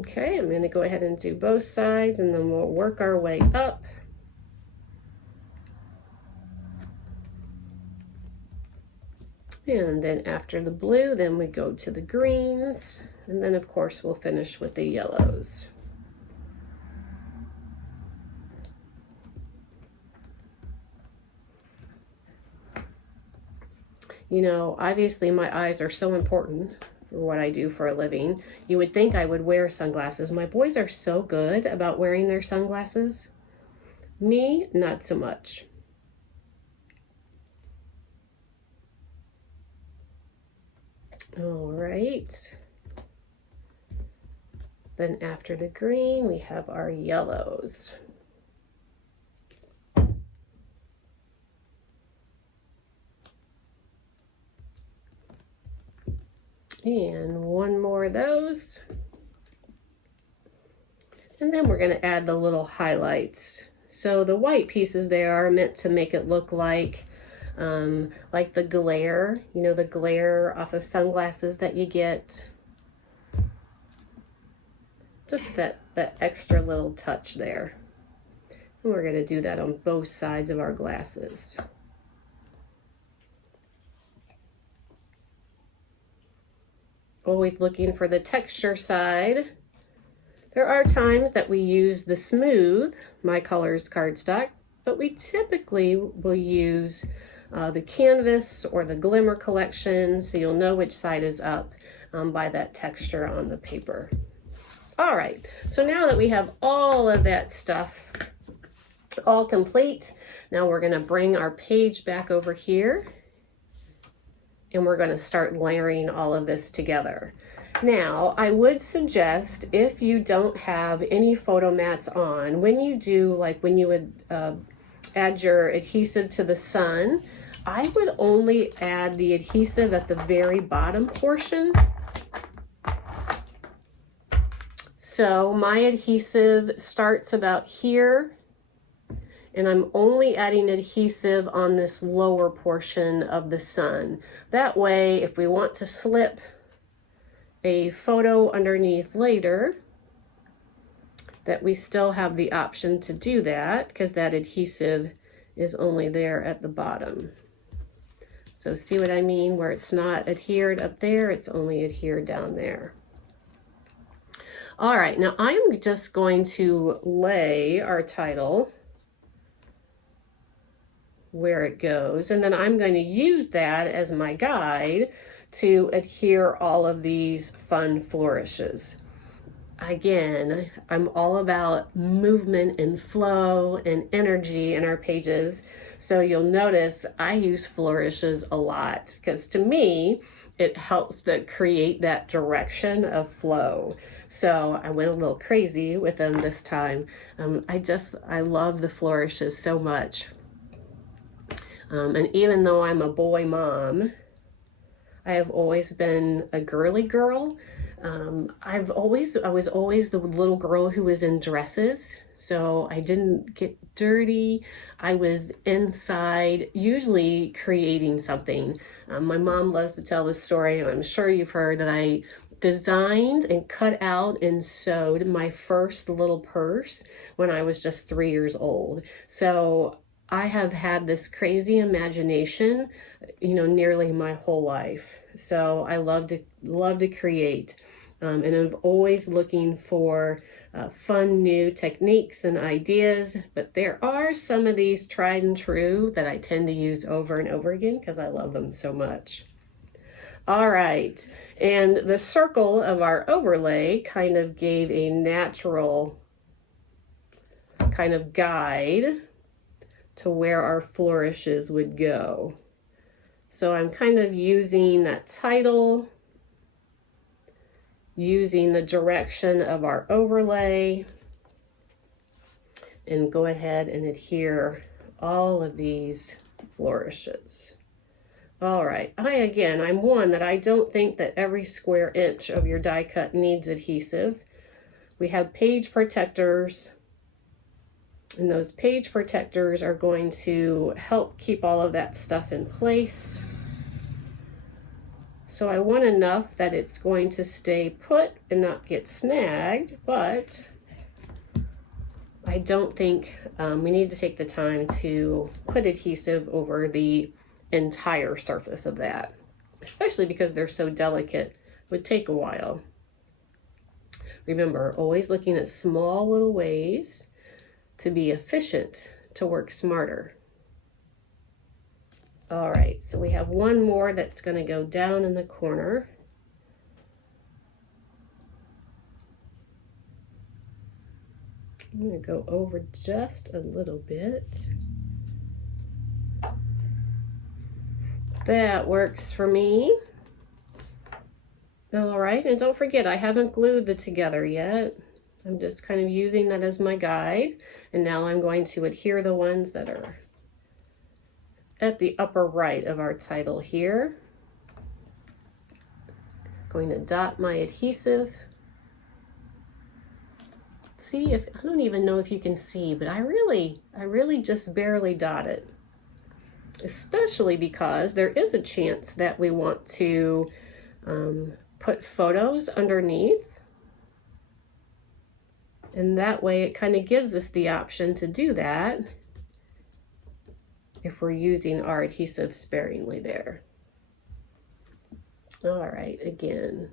Okay, I'm going to go ahead and do both sides, and then we'll work our way up. And then after the blue, then we go to the greens, and then of course we'll finish with the yellows. You know, obviously my eyes are so important for what I do for a living. You would think I would wear sunglasses. My boys are so good about wearing their sunglasses. Me, not so much. All right. Then after the green, we have our yellows. And one more of those. And then we're going to add the little highlights. So the white pieces there are meant to make it look like the glare, you know, the glare off of sunglasses that you get. Just that extra little touch there. And we're going to do that on both sides of our glasses. Always looking for the texture side. There are times that we use the smooth My Colors cardstock, but we typically will use the canvas or the glimmer collection, so you'll know which side is up by that texture on the paper. All right, so now that we have all of that stuff all complete, now we're going to bring our page back over here, and we're going to start layering all of this together. Now, I would suggest, if you don't have any photo mats on, when you do, like when you would add your adhesive to the sun, I would only add the adhesive at the very bottom portion. So my adhesive starts about here, and I'm only adding adhesive on this lower portion of the sun. That way, if we want to slip a photo underneath later that we still have the option to do that because that adhesive is only there at the bottom. So see what I mean? Where it's not adhered up there, it's only adhered down there. All right, now I'm just going to lay our title where it goes, and then I'm going to use that as my guide to adhere all of these fun flourishes. Again, I'm all about movement and flow and energy in our pages. So you'll notice I use flourishes a lot because to me, it helps to create that direction of flow. So I went a little crazy with them this time. I love the flourishes so much. And even though I'm a boy mom, I have always been a girly girl. I was always the little girl who was in dresses, so I didn't get dirty. I was inside, usually creating something. My mom loves to tell this story, and I'm sure you've heard that I designed and cut out and sewed my first little purse when I was just 3 years old. So I have had this crazy imagination, nearly my whole life. So I love to create. And I'm always looking for fun new techniques and ideas, but there are some of these tried and true that I tend to use over and over again because I love them so much. All right, and the circle of our overlay kind of gave a natural kind of guide to where our flourishes would go. So I'm kind of using that title, using the direction of our overlay, and go ahead and adhere all of these flourishes. All right, I'm one that I don't think that every square inch of your die cut needs adhesive. We have page protectors, and those page protectors are going to help keep all of that stuff in place. So I want enough that it's going to stay put and not get snagged, but I don't think we need to take the time to put adhesive over the entire surface of that, especially because they're so delicate. It would take a while. Remember, always looking at small little ways to be efficient, to work smarter. All right, so we have one more that's going to go down in the corner. I'm going to go over just a little bit. That works for me. All right, and don't forget, I haven't glued the together yet. I'm just kind of using that as my guide. And now I'm going to adhere the ones that are at the upper right of our title here. Going to dot my adhesive. See, I don't even know if you can see, but I really just barely dot it. Especially because there is a chance that we want to put photos underneath. And that way it kind of gives us the option to do that if we're using our adhesive sparingly there. All right, again,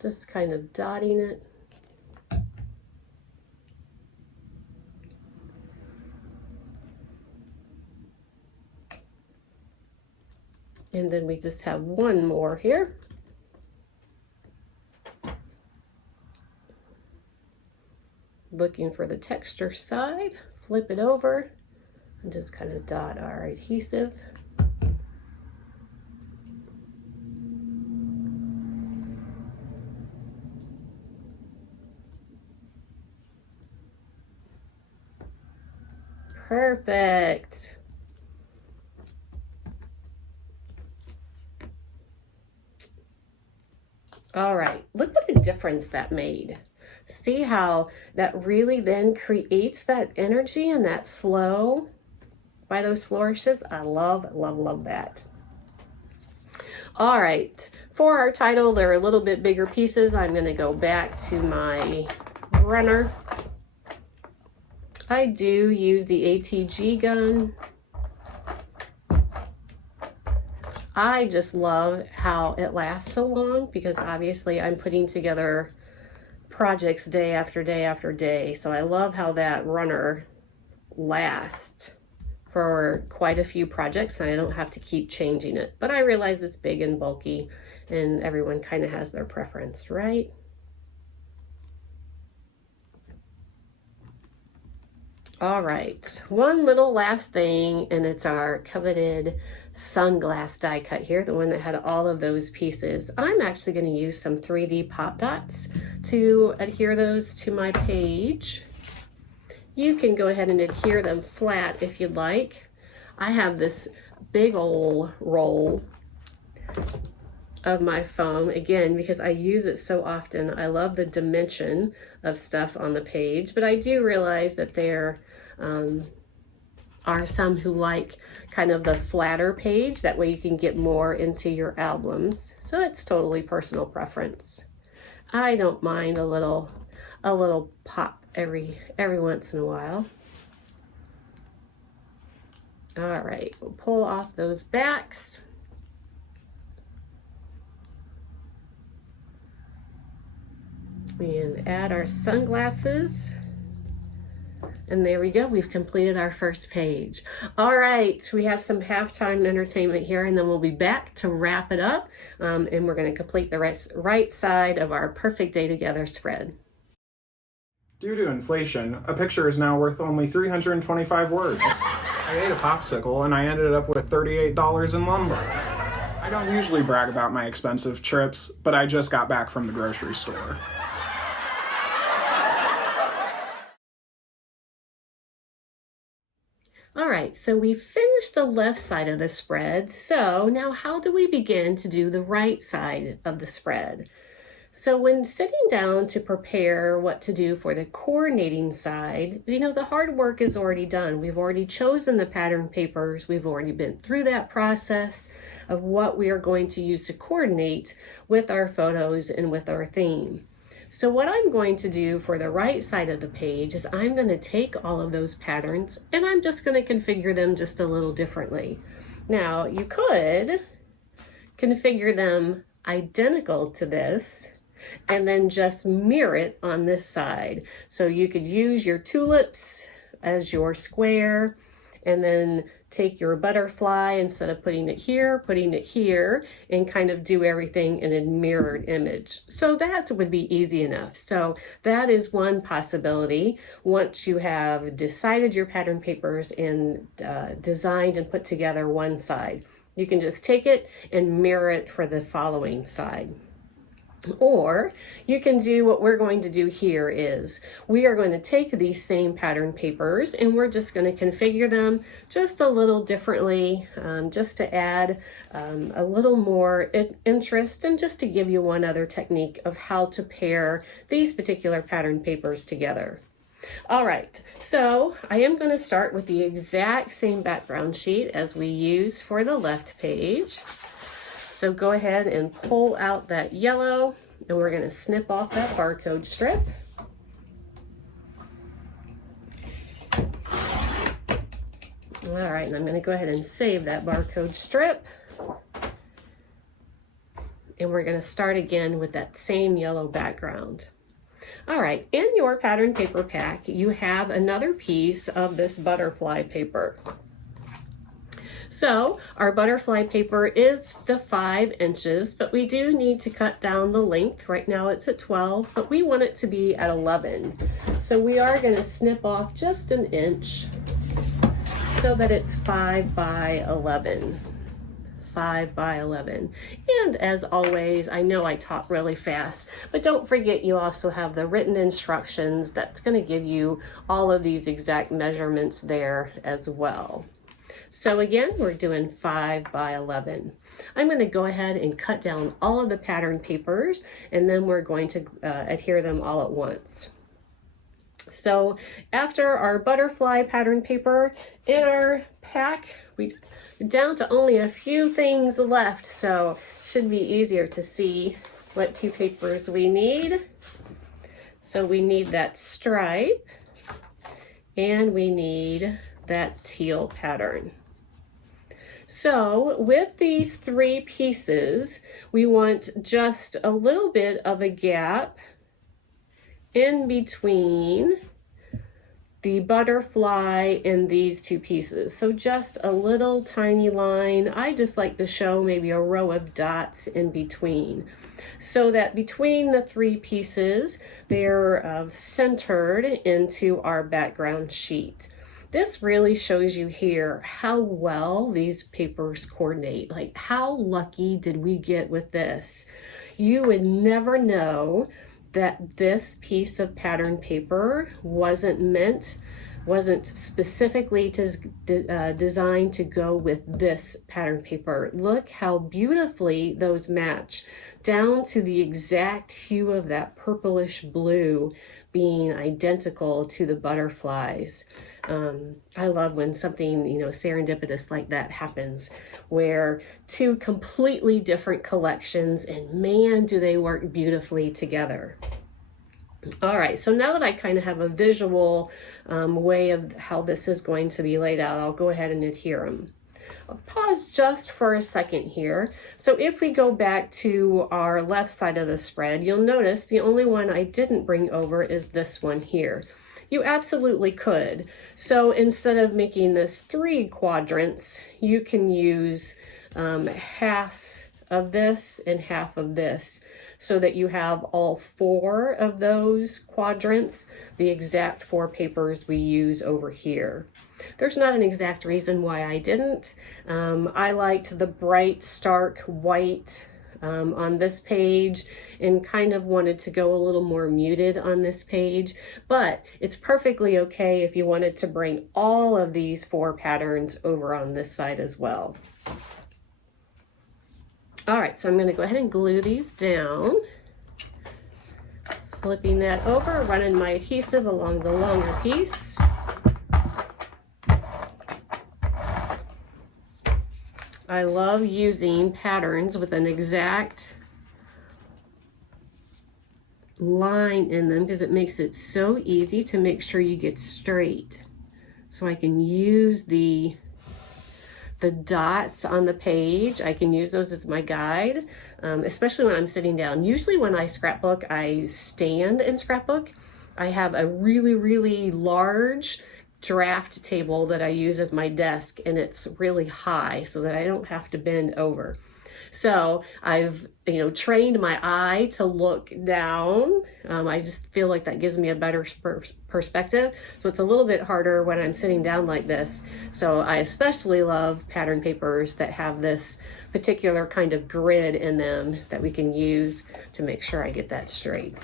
just kind of dotting it. And then we just have one more here. Looking for the texture side, flip it over, and just kind of dot our adhesive. Perfect. All right, look what a difference that made. See how that really then creates that energy and that flow by those flourishes? I love, love, love that. All right, For our title, they're a little bit bigger pieces. I'm going to go back to my runner. I do use the ATG gun. I just love how it lasts so long because obviously I'm putting together projects day after day after day. So I love how that runner lasts for quite a few projects and I don't have to keep changing it. But I realize it's big and bulky and everyone kind of has their preference, right? All right, one little last thing, and it's our coveted sunglass die cut here, the one that had all of those pieces. I'm actually going to use some 3D pop dots to adhere those to my page. You can go ahead and adhere them flat if you'd like. I have this big old roll of my foam, again, because I use it so often. I love the dimension of stuff on the page, but I do realize that there are some who like kind of the flatter page. That way you can get more into your albums. So it's totally personal preference. I don't mind a little pop every once in a while. All right, we'll pull off those backs. And add our sunglasses. And there we go, we've completed our first page. All right, we have some halftime entertainment here and then we'll be back to wrap it up. And we're gonna complete the right side of our perfect day together spread. Due to inflation, a picture is now worth only 325 words. I ate a popsicle and I ended up with $38 in lumber. I don't usually brag about my expensive trips, but I just got back from the grocery store. All right, so we finished the left side of the spread. So now how do we begin to do the right side of the spread? So when sitting down to prepare what to do for the coordinating side, you know, the hard work is already done. We've already chosen the pattern papers. We've already been through that process of what we are going to use to coordinate with our photos and with our theme. So what I'm going to do for the right side of the page is I'm going to take all of those patterns and I'm just going to configure them just a little differently. Now, you could configure them identical to this and then just mirror it on this side. So you could use your tulips as your square and then take your butterfly, instead of putting it here, and kind of do everything in a mirrored image. So that would be easy enough. So that is one possibility. Once you have decided your pattern papers and designed and put together one side, you can just take it and mirror it for the following side. Or you can do what we're going to do here is we are going to take these same pattern papers and we're just going to configure them just a little differently, just to add a little more interest and just to give you one other technique of how to pair these particular pattern papers together. All right, so I am going to start with the exact same background sheet as we use for the left page. So go ahead and pull out that yellow and we're going to snip off that barcode strip. All right, and I'm going to go ahead and save that barcode strip. And we're going to start again with that same yellow background. All right, in your pattern paper pack, you have another piece of this butterfly paper. So our butterfly paper is the 5 inches, but we do need to cut down the length. Right now it's at 12, but we want it to be at 11. So we are going to snip off just an inch so that it's 5 by 11. 5 by 11. And as always, I know I talk really fast, but don't forget you also have the written instructions that's going to give you all of these exact measurements there as well. So again, we're doing 5 by 11. I'm going to go ahead and cut down all of the pattern papers and then we're going to adhere them all at once. So after our butterfly pattern paper in our pack, we're down to only a few things left, so it should be easier to see what two papers we need. So we need that stripe and we need that teal pattern. So with these three pieces, we want just a little bit of a gap in between the butterfly and these two pieces. So just a little tiny line. I just like to show maybe a row of dots in between, so that between the three pieces, they're centered into our background sheet. This really shows you here how well these papers coordinate. Like, how lucky did we get with this? You would never know that this piece of pattern paper wasn't specifically designed to go with this pattern paper. Look how beautifully those match, down to the exact hue of that purplish blue being identical to the butterflies. I love when something, serendipitous like that happens, where two completely different collections, and man, do they work beautifully together. All right, so now that I kind of have a visual way of how this is going to be laid out, I'll go ahead and adhere them. I'll pause just for a second here. So if we go back to our left side of the spread, you'll notice the only one I didn't bring over is this one here. You absolutely could. So instead of making this 3 quadrants, you can use half of this and half of this, so that you have all 4 of those quadrants, the exact 4 papers we use over here. There's not an exact reason why I didn't. I liked the bright, stark white on this page and kind of wanted to go a little more muted on this page, but it's perfectly okay if you wanted to bring all of these 4 patterns over on this side as well. All right, so I'm going to go ahead and glue these down. Flipping that over, running my adhesive along the longer piece. I love using patterns with an exact line in them because it makes it so easy to make sure you get straight. So I can use the dots on the page. I can use those as my guide, especially when I'm sitting down. Usually when I scrapbook, I stand and scrapbook. I have a really, really large draft table that I use as my desk, and it's really high so that I don't have to bend over. So I've trained my eye to look down. I just feel like that gives me a better perspective. So it's a little bit harder when I'm sitting down like this. So I especially love pattern papers that have this particular kind of grid in them that we can use to make sure I get that straight.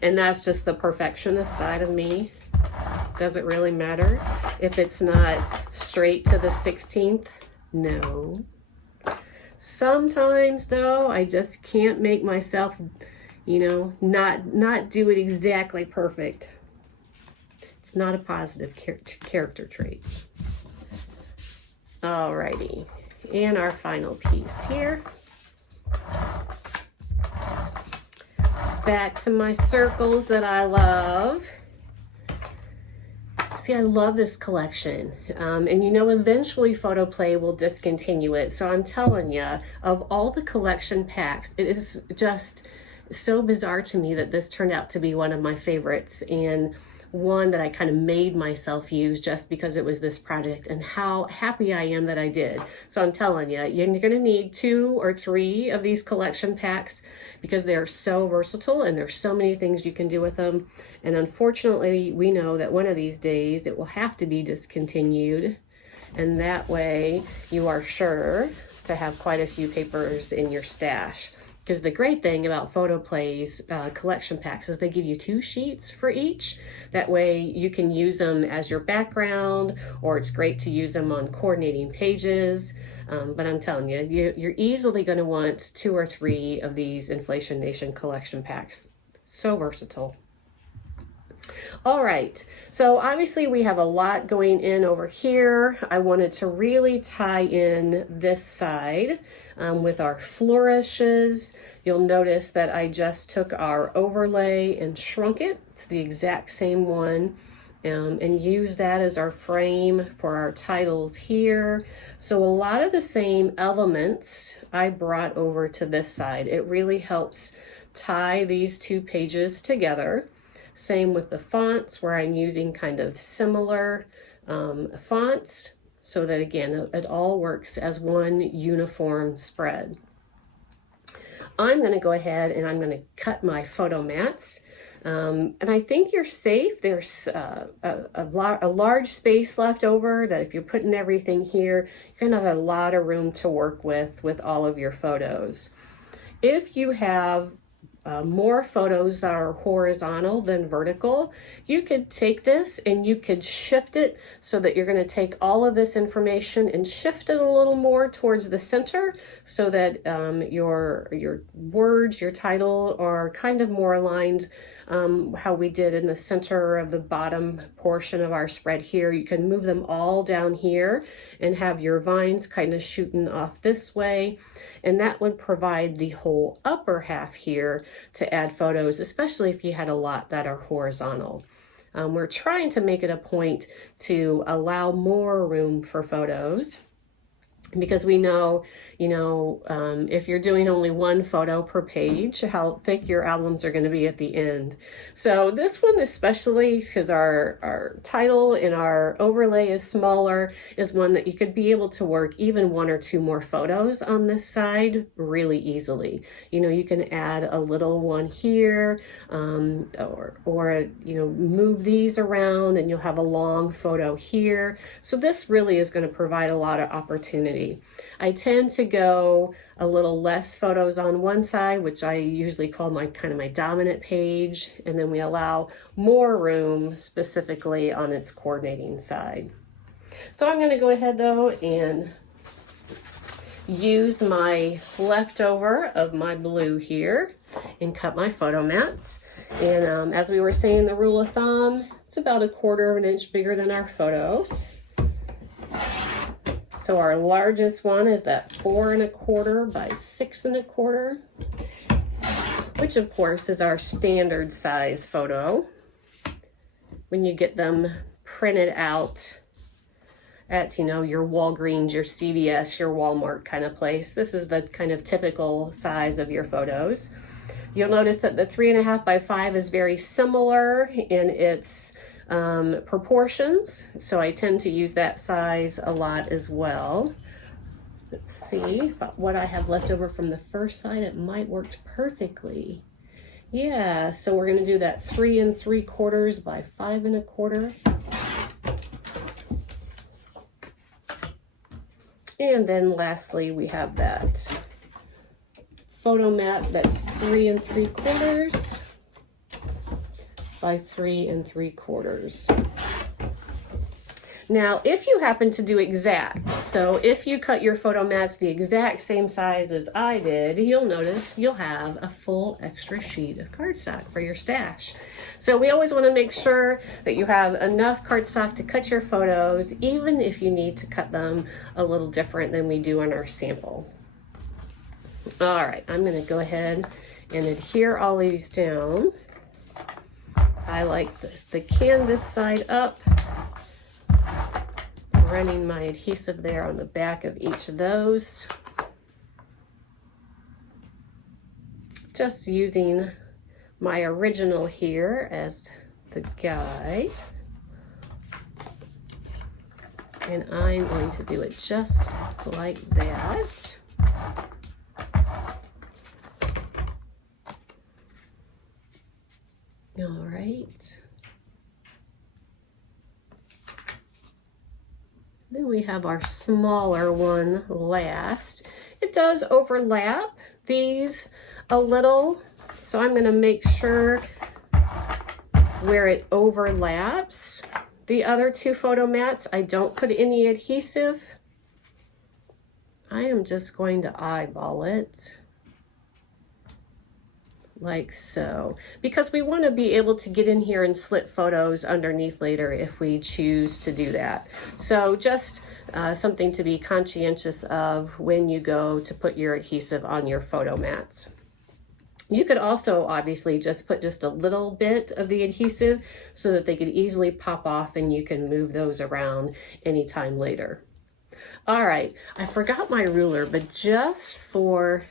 And that's just the perfectionist side of me. Doesn't really matter if it's not straight to the 16th. No. Sometimes though, I just can't make myself, not do it exactly perfect. It's not a positive character trait. Alrighty, and our final piece here. Back to my circles that I love. See, I love this collection, and eventually PhotoPlay will discontinue it. So I'm telling you, of all the collection packs, it is just so bizarre to me that this turned out to be one of my favorites, and one that I kind of made myself use just because it was this project, and how happy I am that I did. So I'm telling you, you're going to need 2 or 3 of these collection packs because they're so versatile and there's so many things you can do with them. And unfortunately, we know that one of these days it will have to be discontinued. And that way you are sure to have quite a few papers in your stash. Because the great thing about PhotoPlay's collection packs is they give you 2 sheets for each. That way you can use them as your background, or it's great to use them on coordinating pages. But I'm telling you, you're easily going to want 2 or 3 of these Inflation Nation collection packs. So versatile. All right, so obviously we have a lot going in over here. I wanted to really tie in this side with our flourishes. You'll notice that I just took our overlay and shrunk it. It's the exact same one. And use that as our frame for our titles here. So a lot of the same elements I brought over to this side. It really helps tie these two pages together. Same with the fonts, where I'm using kind of similar fonts, so that again, it all works as one uniform spread. I'm going to go ahead and I'm going to cut my photo mats. And I think you're safe. There's a large space left over that if you're putting everything here, you're going to have a lot of room to work with all of your photos. If you have more photos that are horizontal than vertical, you could take this and you could shift it so that you're going to take all of this information and shift it a little more towards the center, so that your words, your title are kind of more aligned how we did in the center of the bottom portion of our spread here. You can move them all down here and have your vines kind of shooting off this way, and that would provide the whole upper half here to add photos, especially if you had a lot that are horizontal. We're trying to make it a point to allow more room for photos, because we know, if you're doing only one photo per page, how thick your albums are going to be at the end. So this one, especially because our title and our overlay is smaller, is one that you could be able to work even one or two more photos on this side really easily. You can add a little one here, or move these around and you'll have a long photo here. So this really is going to provide a lot of opportunity. I tend to go a little less photos on one side, which I usually call my dominant page, and then we allow more room specifically on its coordinating side. So I'm going to go ahead though and use my leftover of my blue here and cut my photo mats. And as we were saying, the rule of thumb, it's about 1/4 inch bigger than our photos. So our largest one is that 4 1/4 by 6 1/4, which of course is our standard size photo when you get them printed out at, your Walgreens, your CVS, your Walmart kind of place. This is the kind of typical size of your photos. You'll notice that the 3 1/2 by 5 is very similar in its proportions, so I tend to use that size a lot as well. Let's see what I have left over from the first side. It might work perfectly. Yeah, so we're going to do that 3 3/4 by 5 1/4. And then lastly, we have that photo mat that's 3 3/4 by 3 3/4. Now, if you happen to do exact, so if you cut your photo mats the exact same size as I did, you'll notice you'll have a full extra sheet of cardstock for your stash. So we always want to make sure that you have enough cardstock to cut your photos, even if you need to cut them a little different than we do in our sample. All right, I'm going to go ahead and adhere all these down. I like the canvas side up, running my adhesive there on the back of each of those. Just using my original here as the guide. And I'm going to do it just like that. All right. Then we have our smaller one last. It does overlap these a little, so I'm going to make sure where it overlaps the other two photo mats, I don't put any adhesive. I am just going to eyeball it like so, because we want to be able to get in here and slip photos underneath later if we choose to do that. So just something to be conscientious of when you go to put your adhesive on your photo mats. You could also obviously just put just a little bit of the adhesive so that they could easily pop off and you can move those around anytime later. All right, I forgot my ruler, but just for,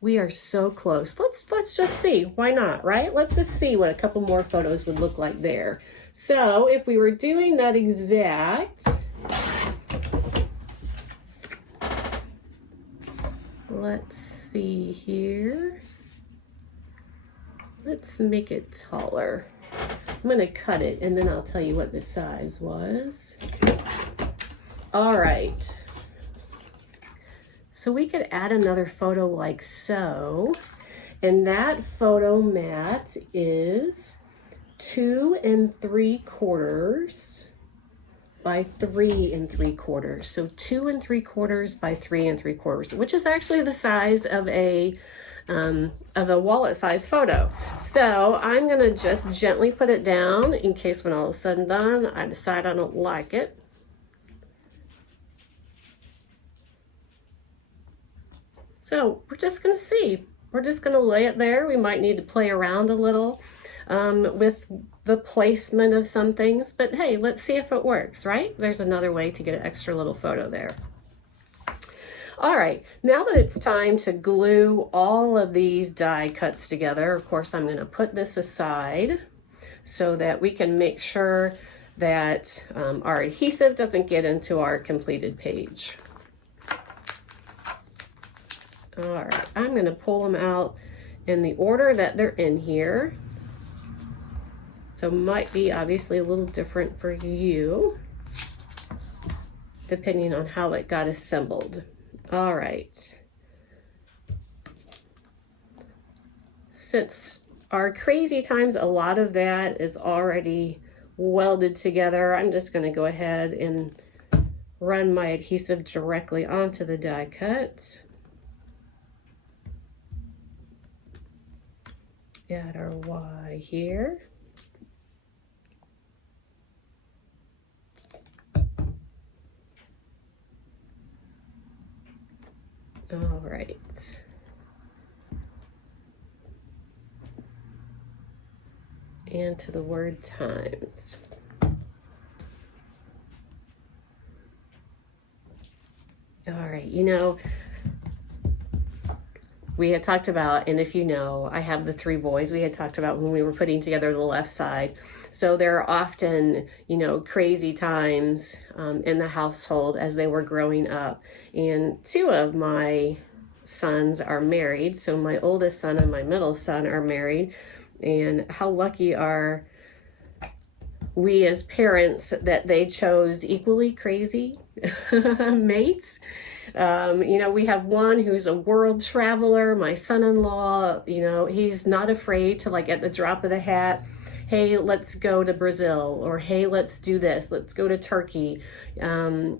we are so close. Let's just see, why not, right? Let's just see what a couple more photos would look like there. So if we were doing that exact, let's see here. Let's make it taller. I'm gonna cut it and then I'll tell you what the size was. All right. So we could add another photo like so. And that photo mat is 2 3/4 by 3 3/4. So 2 3/4 by 3 3/4, which is actually the size of a wallet size photo. So I'm gonna just gently put it down in case when all is said and done, I decide I don't like it. So we're just gonna see. We're just gonna lay it there. We might need to play around a little with the placement of some things, but hey, let's see if it works, right? There's another way to get an extra little photo there. All right, now that it's time to glue all of these die cuts together, of course, I'm gonna put this aside so that we can make sure that our adhesive doesn't get into our completed page. All right, I'm gonna pull them out in the order that they're in here. So might be obviously a little different for you, depending on how it got assembled. All right. Since our crazy times, a lot of that is already welded together, I'm just gonna go ahead and run my adhesive directly onto the die cut. Add our Y here. All right. And to the word times. All right, you know, we had talked about, and if you know, I have the 3 boys. We had talked about when we were putting together the left side. So there are often, you know, crazy times in the household as they were growing up. And 2 of my sons are married. So my oldest son and my middle son are married. And how lucky are we as parents that they chose equally crazy mates. You know, we have one who's a world traveler, my son-in-law, you know, he's not afraid to, like, at the drop of the hat, hey, let's go to Brazil, or hey, let's do this, let's go to Turkey.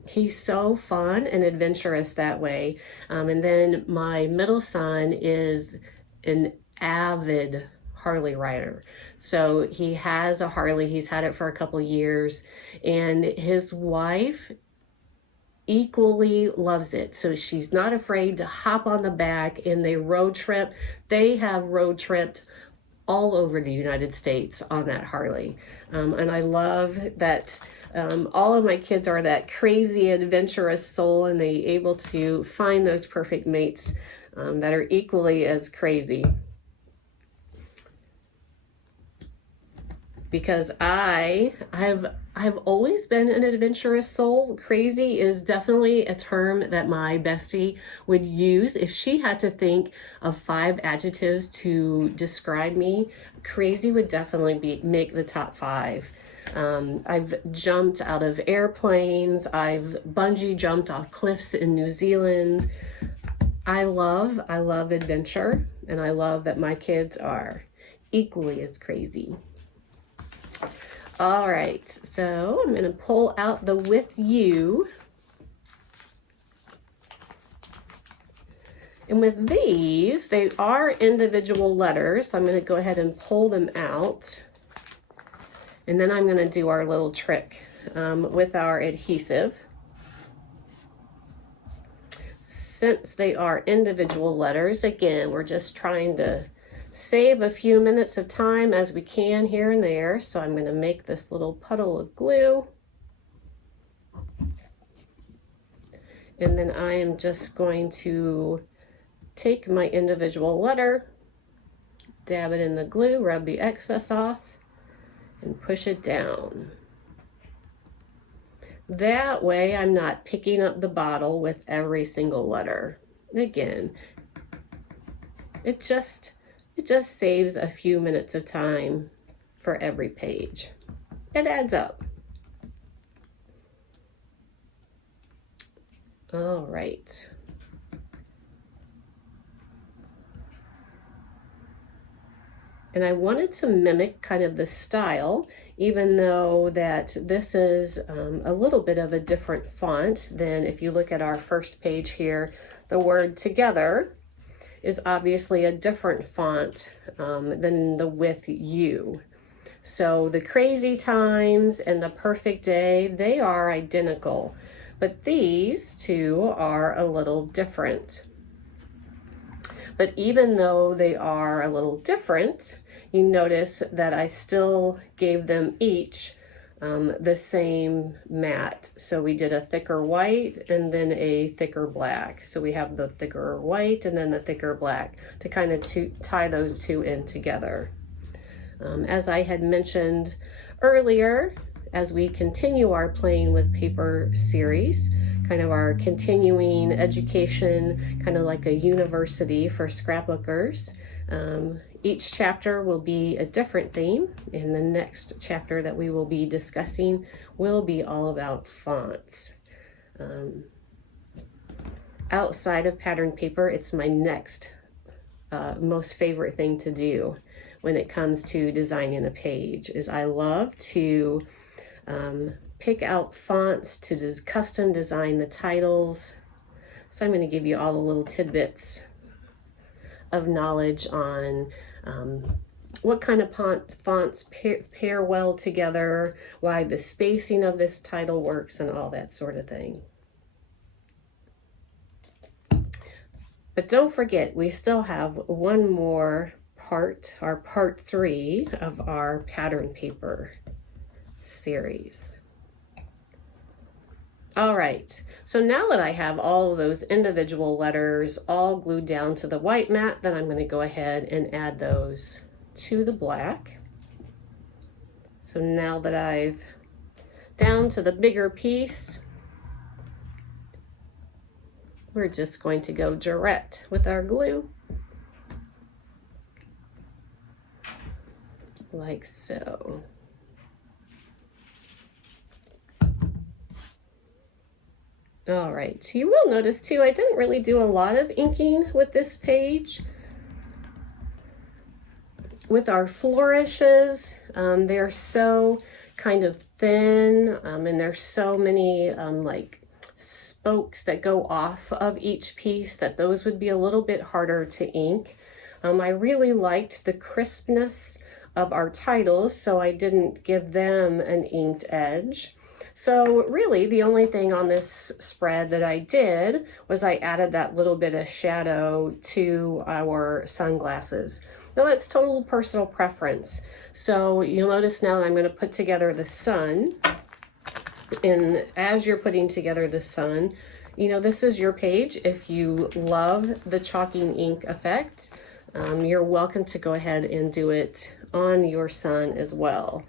He's so fun and adventurous that way. And then my middle son is an avid Harley rider. So he has a Harley, he's had it for a couple years, and his wife equally loves it. So she's not afraid to hop on the back and they road trip. They have road tripped all over the United States on that Harley. And I love that all of my kids are that crazy adventurous soul and they able to find those perfect mates that are equally as crazy. Because I've always been an adventurous soul. Crazy is definitely a term that my bestie would use. If she had to think of 5 adjectives to describe me, crazy would definitely make the top 5. I've jumped out of airplanes. I've bungee jumped off cliffs in New Zealand. I love adventure, and I love that my kids are equally as crazy. All right, so I'm gonna pull out the with you. And with these, they are individual letters. So I'm going to go ahead and pull them out. And then I'm going to do our little trick with our adhesive. Since they are individual letters, again, we're just trying to save a few minutes of time as we can here and there. So I'm going to make this little puddle of glue. And then I am just going to take my individual letter, dab it in the glue, rub the excess off, and push it down. That way I'm not picking up the bottle with every single letter. Again, it just saves a few minutes of time for every page. It adds up. All right. And I wanted to mimic kind of the style, even though that this is a little bit of a different font than if you look at our first page here. The word together is obviously a different font than the with you. So the crazy times and the perfect day, they are identical, but these two are a little different. But even though they are a little different, you notice that I still gave them each the same matte. So we did a thicker white and then a thicker black. So we have the thicker white and then the thicker black to kind of tie those two in together. As I had mentioned earlier, as we continue our Playing with Paper series, kind of our continuing education, kind of like a university for scrapbookers. Each chapter will be a different theme, and the next chapter that we will be discussing will be all about fonts. Outside of pattern paper, it's my next most favorite thing to do when it comes to designing a page, is I love to pick out fonts to custom design the titles. So I'm going to give you all the little tidbits of knowledge on what kind of fonts pair well together, why the spacing of this title works, and all that sort of thing. But don't forget, we still have one more part, our part 3 of our pattern paper series. All right, so now that I have all of those individual letters all glued down to the white mat, then I'm going to go ahead and add those to the black. So now that I've down to the bigger piece, we're just going to go direct with our glue, like so. All right, so you will notice too, I didn't really do a lot of inking with this page. With our flourishes, they're so kind of thin, and there's so many like spokes that go off of each piece that those would be a little bit harder to ink. I really liked the crispness of our titles, so I didn't give them an inked edge. So really the only thing on this spread that I did was I added that little bit of shadow to our sunglasses. Now that's total personal preference. So you'll notice now that I'm going to put together the sun. And as you're putting together the sun, you know, this is your page. If you love the chalking ink effect, you're welcome to go ahead and do it on your sun as well.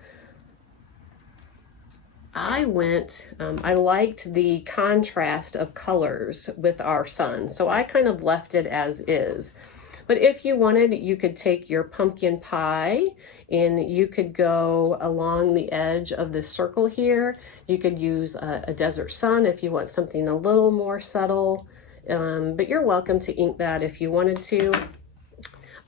I liked the contrast of colors with our sun, so I kind of left it as is. But if you wanted, you could take your pumpkin pie and you could go along the edge of this circle here. You could use a desert sun if you want something a little more subtle, but you're welcome to ink that if you wanted to.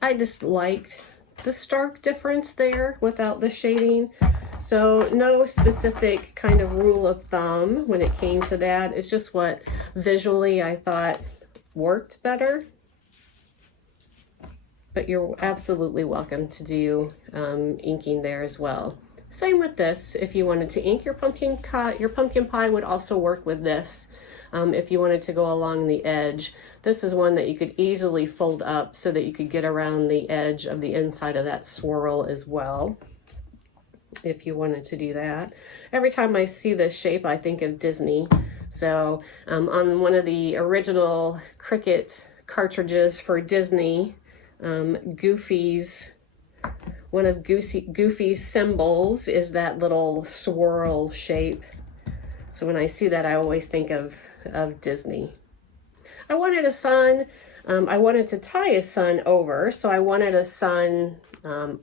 I just liked the stark difference there without the shading. So no specific kind of rule of thumb when it came to that. It's just what visually I thought worked better. but you're absolutely welcome to do inking there as well. Same with this. If you wanted to ink your pumpkin pie would also work with this. If you wanted to go along the edge, this is one that you could easily fold up so that you could get around the edge of the inside of that swirl as well, if you wanted to do that. Every time I see this shape, I think of Disney. So on one of the original Cricut cartridges for Disney, Goofy's, one of Goofy's symbols is that little swirl shape. So when I see that, I always think of Disney. I wanted a sun. I wanted to tie a sun over, so I wanted a sun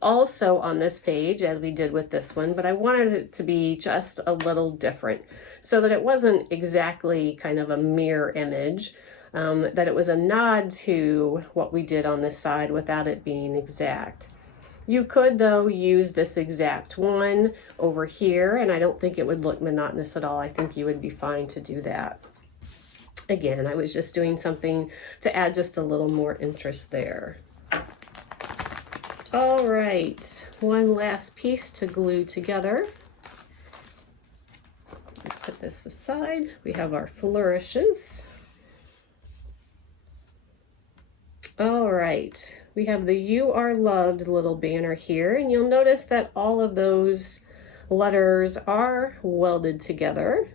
also on this page, as we did with this one, but I wanted it to be just a little different so that it wasn't exactly kind of a mirror image, that it was a nod to what we did on this side without it being exact. You could, though, use this exact one over here, and I don't think it would look monotonous at all. I think you would be fine to do that. Again, I was just doing something to add just a little more interest there. All right, one last piece to glue together. Let's put this aside. We have our flourishes. All right, we have the "You Are Loved" little banner here, and you'll notice that all of those letters are welded together.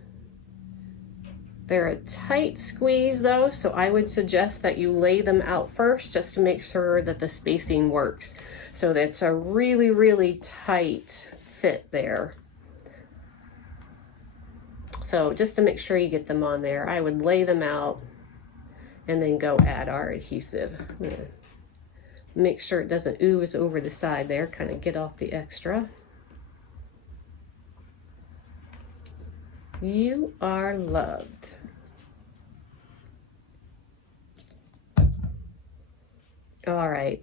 They're a tight squeeze though, so I would suggest that you lay them out first just to make sure that the spacing works. So that's a really, really tight fit there. So just to make sure you get them on there, I would lay them out and then go add our adhesive. Yeah. Make sure it doesn't ooze over the side there, kind of get off the extra. You are loved. All right,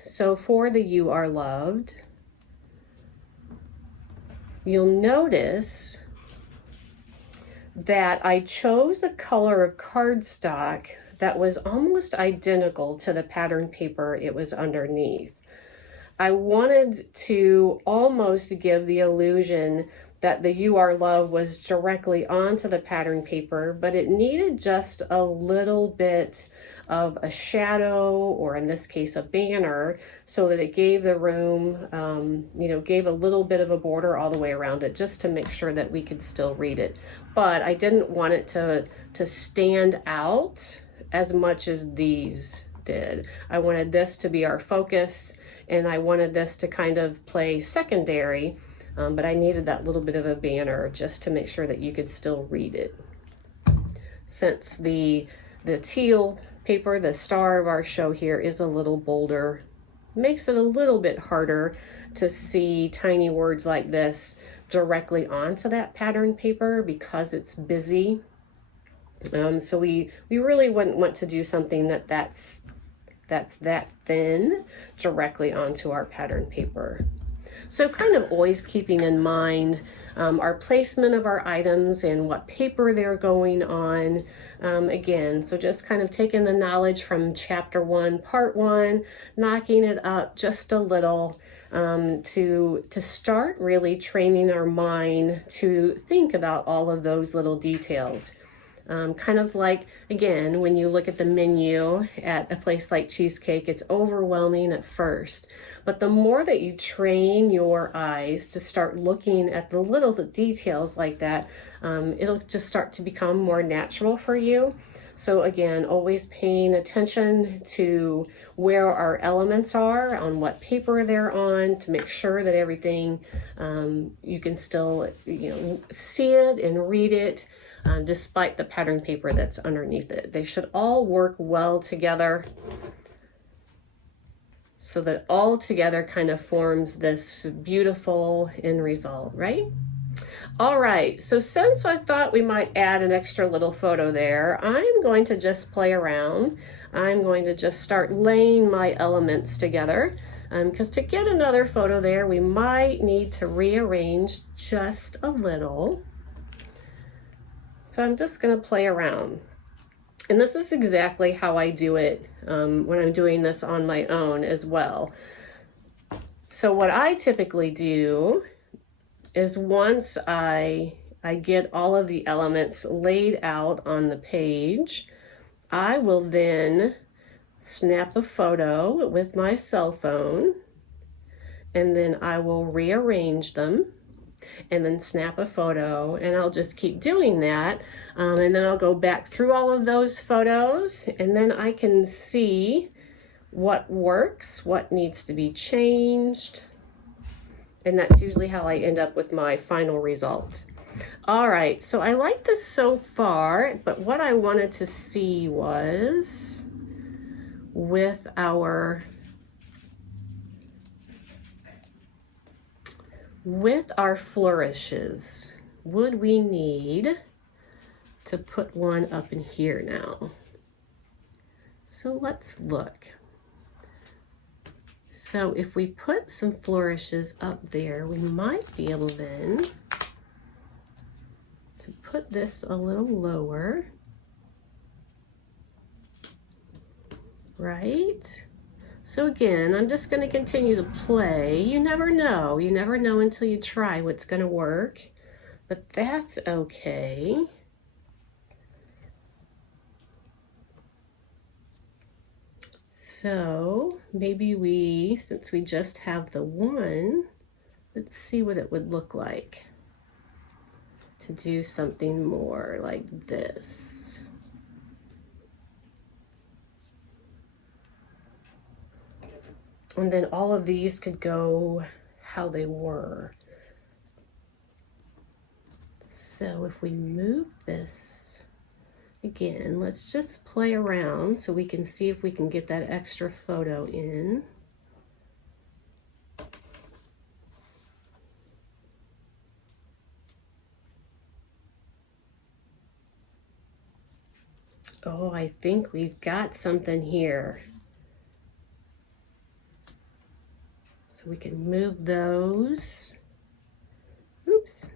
so for the "You Are Loved," you'll notice that I chose a color of cardstock that was almost identical to the pattern paper it was underneath. I wanted to almost give the illusion that the "You Are Loved" was directly onto the pattern paper, but it needed just a little bit of a shadow, or in this case a banner, so that it gave the room, gave a little bit of a border all the way around it, just to make sure that we could still read it. But I didn't want it to stand out as much as these did. I wanted this to be our focus, and I wanted this to kind of play secondary, but I needed that little bit of a banner just to make sure that you could still read it. Since the teal paper, the star of our show here, is a little bolder, makes it a little bit harder to see tiny words like this directly onto that pattern paper because it's busy. So we really wouldn't want to do something that's that thin directly onto our pattern paper. So kind of always keeping in mind our placement of our items and what paper they're going on. Again, so just kind of taking the knowledge from chapter 1, part 1, knocking it up just a little to start really training our mind to think about all of those little details. Kind of like, again, when you look at the menu at a place like Cheesecake, it's overwhelming at first. But the more that you train your eyes to start looking at the little details like that, it'll just start to become more natural for you. So again, always paying attention to where our elements are, on what paper they're on, to make sure that everything, you can still see it and read it, despite the pattern paper that's underneath it. They should all work well together so that all together kind of forms this beautiful end result, right? All right, so since I thought we might add an extra little photo there, I'm going to just play around. I'm going to just start laying my elements together, because to get another photo there, we might need to rearrange just a little. So I'm just going to play around. And this is exactly how I do it when I'm doing this on my own as well. So what I typically do is once I get all of the elements laid out on the page, I will then snap a photo with my cell phone, and then I will rearrange them and then snap a photo, and I'll just keep doing that. And then I'll go back through all of those photos, and then I can see what works, what needs to be changed. And that's usually how I end up with my final result. All right, so I like this so far, but what I wanted to see was with our flourishes, would we need to put one up in here now? So let's look. So if we put some flourishes up there, we might be able then to put this a little lower, right? So again, I'm just going to continue to play. You never know. You never know until you try what's going to work, but that's okay. So maybe since we just have the one, let's see what it would look like to do something more like this. And then all of these could go how they were. So if we move this, again, let's just play around so we can see if we can get that extra photo in. Oh, I think we've got something here. So we can move those. Oops.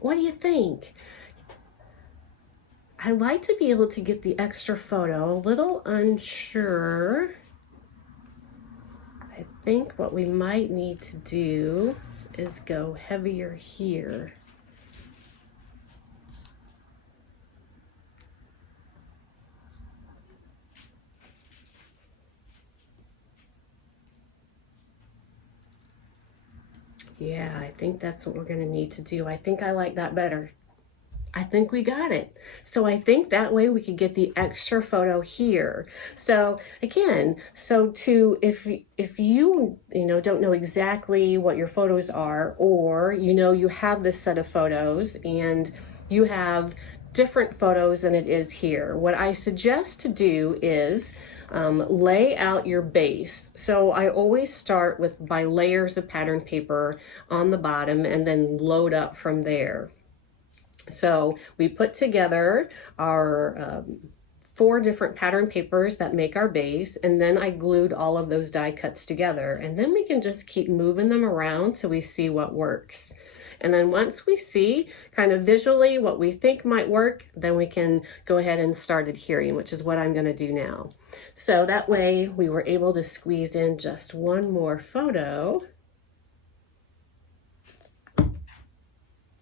What do you think? I like to be able to get the extra photo. A little unsure. I think what we might need to do is go heavier here. Yeah, I think that's what we're going to need to do. I think I like that better. I think we got it. So I think that way we could get the extra photo here. So again, if you don't know exactly what your photos are, or you have this set of photos and you have different photos than it is here, what I suggest to do is lay out your base. So I always start by layers of pattern paper on the bottom and then load up from there. So we put together our 4 different pattern papers that make our base, and then I glued all of those die cuts together, and then we can just keep moving them around till we see what works. And then once we see kind of visually what we think might work, then we can go ahead and start adhering, which is what I'm going to do now. So that way we were able to squeeze in just one more photo,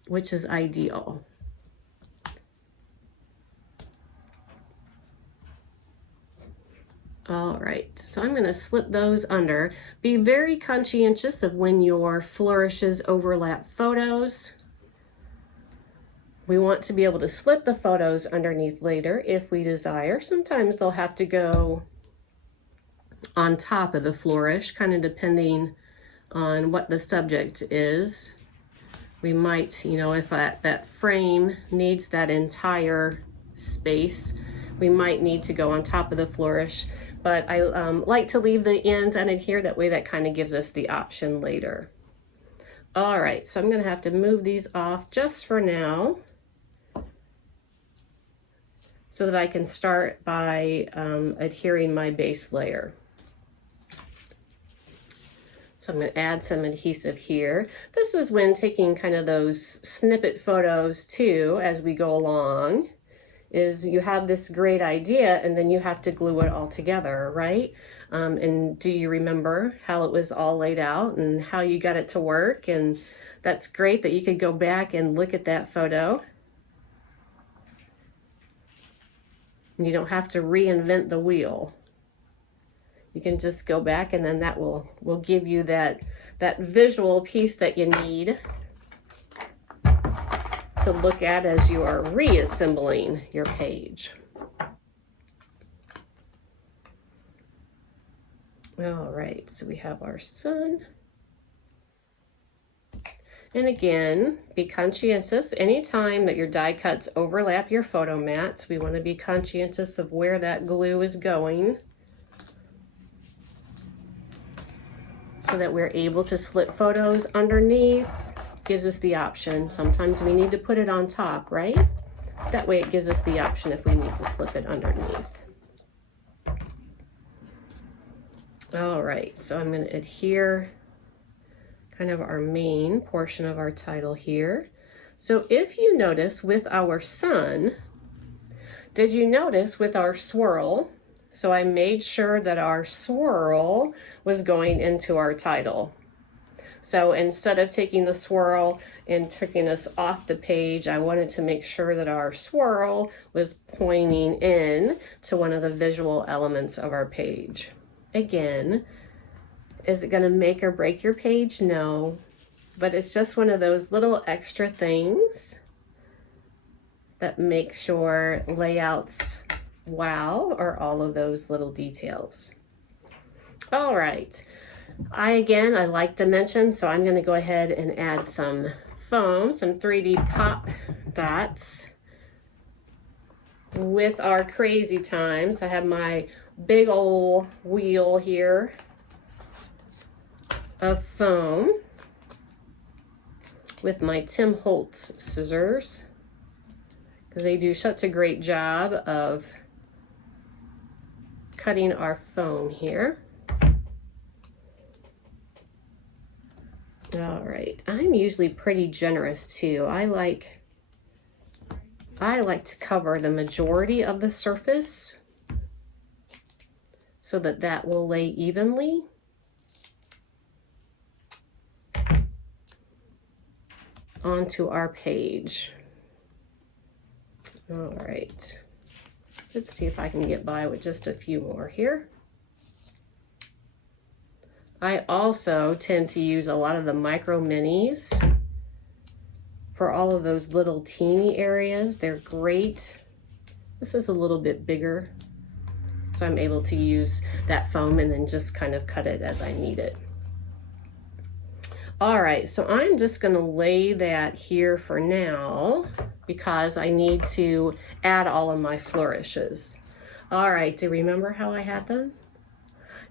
which is ideal. All right, so I'm going to slip those under. Be very conscientious of when your flourishes overlap photos. We want to be able to slip the photos underneath later if we desire. Sometimes they'll have to go on top of the flourish, kind of depending on what the subject is. We might, if that frame needs that entire space, we might need to go on top of the flourish. But I like to leave the ends unadhered, that way that kind of gives us the option later. All right, so I'm going to have to move these off just for now so that I can start by adhering my base layer. So I'm going to add some adhesive here. This is when taking kind of those snippet photos too as we go along, is you have this great idea and then you have to glue it all together, right? And do you remember how it was all laid out and how you got it to work? And that's great that you could go back and look at that photo. And you don't have to reinvent the wheel. You can just go back and then that will give you that visual piece that you need to look at as you are reassembling your page. All right, so we have our sun. And again, be conscientious. Anytime that your die cuts overlap your photo mats, we want to be conscientious of where that glue is going so that we're able to slip photos underneath. Gives us the option. Sometimes we need to put it on top, right? That way it gives us the option if we need to slip it underneath. All right, so I'm going to adhere kind of our main portion of our title here. So if you notice with our sun, did you notice with our swirl? So I made sure that our swirl was going into our title. So instead of taking the swirl and taking us off the page, I wanted to make sure that our swirl was pointing in to one of the visual elements of our page. Again, is it going to make or break your page? No, but it's just one of those little extra things that make sure layouts wow, or all of those little details. All right. I like dimensions, so I'm going to go ahead and add some foam, some 3D pop dots with our crazy times. I have my big old wheel here of foam with my Tim Holtz scissors because they do such a great job of cutting our foam here. All right, I'm usually pretty generous too. I like to cover the majority of the surface so that that will lay evenly. Onto our page. All right, let's see if I can get by with just a few more here. I also tend to use a lot of the micro minis for all of those little teeny areas. They're great. This is a little bit bigger, so I'm able to use that foam and then just kind of cut it as I need it. All right, so I'm just gonna lay that here for now because I need to add all of my flourishes. All right, do you remember how I had them?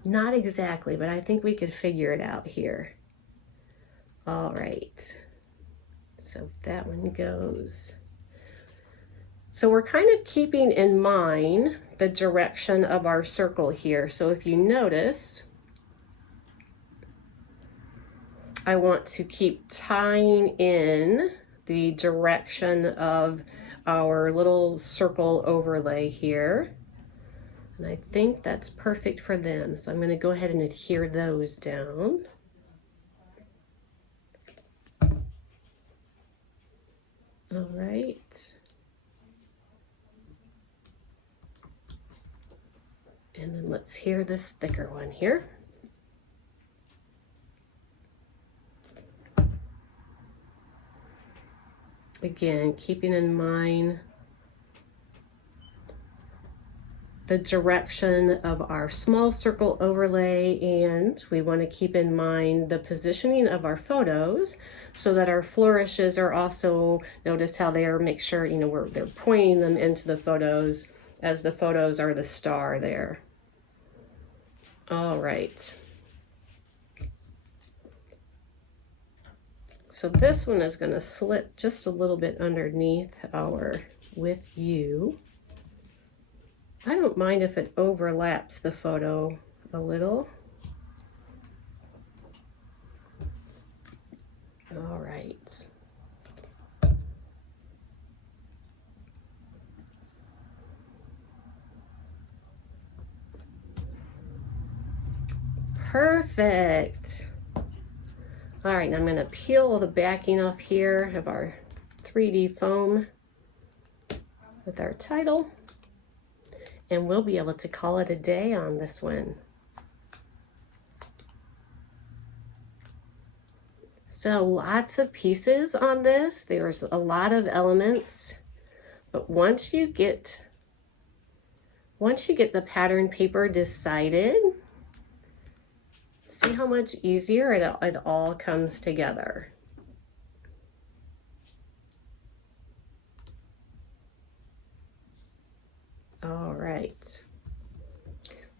Not exactly, but I think we could figure it out here. All right, so that one goes. So we're kind of keeping in mind the direction of our circle here. So if you notice, I want to keep tying in the direction of our little circle overlay here. And I think that's perfect for them. So I'm going to go ahead and adhere those down. All right. And then let's hear this thicker one here. Again, keeping in mind the direction of our small circle overlay, and we want to keep in mind the positioning of our photos so that our flourishes are also, notice how they are, make sure, they're pointing them into the photos as the photos are the star there. All right. So this one is going to slip just a little bit underneath our with you. I don't mind if it overlaps the photo a little. right. Perfect. All right, now I'm going to peel the backing off here of our 3D foam with our title, and we'll be able to call it a day on this one. So lots of pieces on this. There's a lot of elements, but once you get the pattern paper decided, see how much easier it all comes together. All right.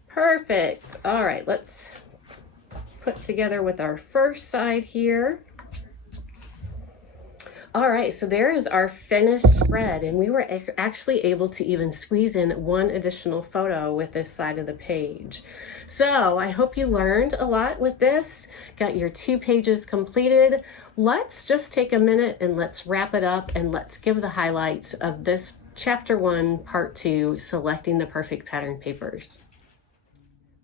Perfect. All right, let's put together with our first side here. All right, so there is our finished spread, and we were actually able to even squeeze in one additional photo with this side of the page. So I hope you learned a lot with this, got your 2 pages completed. Let's just take a minute and let's wrap it up, and let's give the highlights of this Chapter 1, Part 2, Selecting the Perfect Pattern Papers.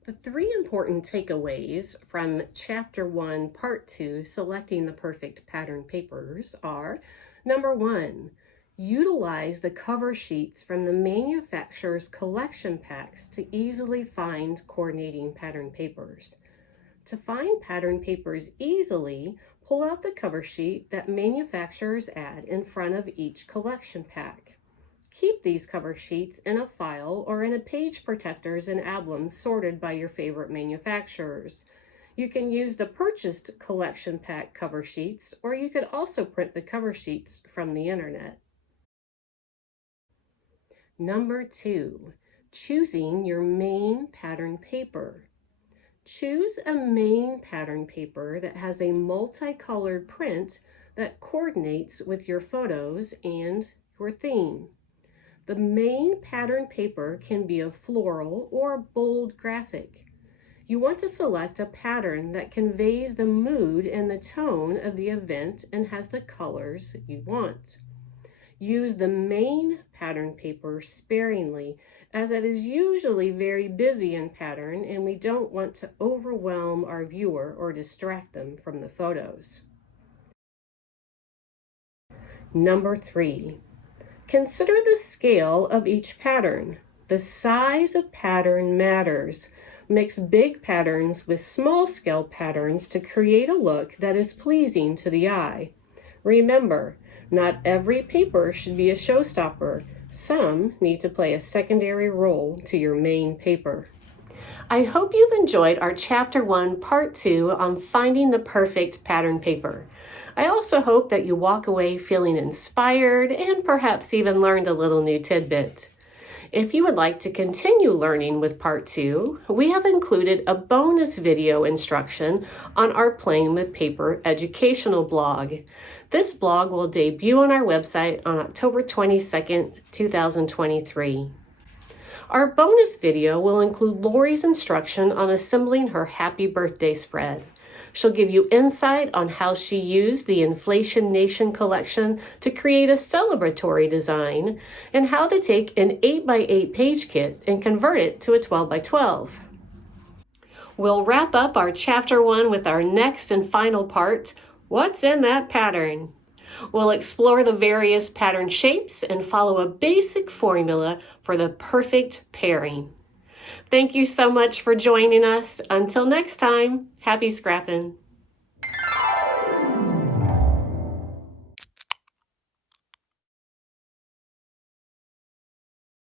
The 3 important takeaways from Chapter 1, Part 2, Selecting the Perfect Pattern Papers are: number 1, utilize the cover sheets from the manufacturer's collection packs to easily find coordinating pattern papers. To find pattern papers easily, pull out the cover sheet that manufacturers add in front of each collection pack. Keep these cover sheets in a file or in a page protectors and albums sorted by your favorite manufacturers. You can use the purchased collection pack cover sheets, or you could also print the cover sheets from the internet. Number 2, choosing your main pattern paper. Choose a main pattern paper that has a multicolored print that coordinates with your photos and your theme. The main pattern paper can be a floral or a bold graphic. You want to select a pattern that conveys the mood and the tone of the event and has the colors you want. Use the main pattern paper sparingly, as it is usually very busy in pattern and we don't want to overwhelm our viewer or distract them from the photos. Number 3. Consider the scale of each pattern. The size of pattern matters. Mix big patterns with small scale patterns to create a look that is pleasing to the eye. Remember, not every paper should be a showstopper. Some need to play a secondary role to your main paper. I hope you've enjoyed our Chapter 1, Part 2 on finding the perfect pattern paper. I also hope that you walk away feeling inspired and perhaps even learned a little new tidbit. If you would like to continue learning with Part 2, we have included a bonus video instruction on our Playing with Paper educational blog. This blog will debut on our website on October 22nd, 2023. Our bonus video will include Lori's instruction on assembling her happy birthday spread. She'll give you insight on how she used the Inflation Nation collection to create a celebratory design and how to take an 8x8 page kit and convert it to a 12x12. We'll wrap up our Chapter 1 with our next and final part, What's in that pattern? We'll explore the various pattern shapes and follow a basic formula for the perfect pairing. Thank you so much for joining us. Until next time, happy scrapping.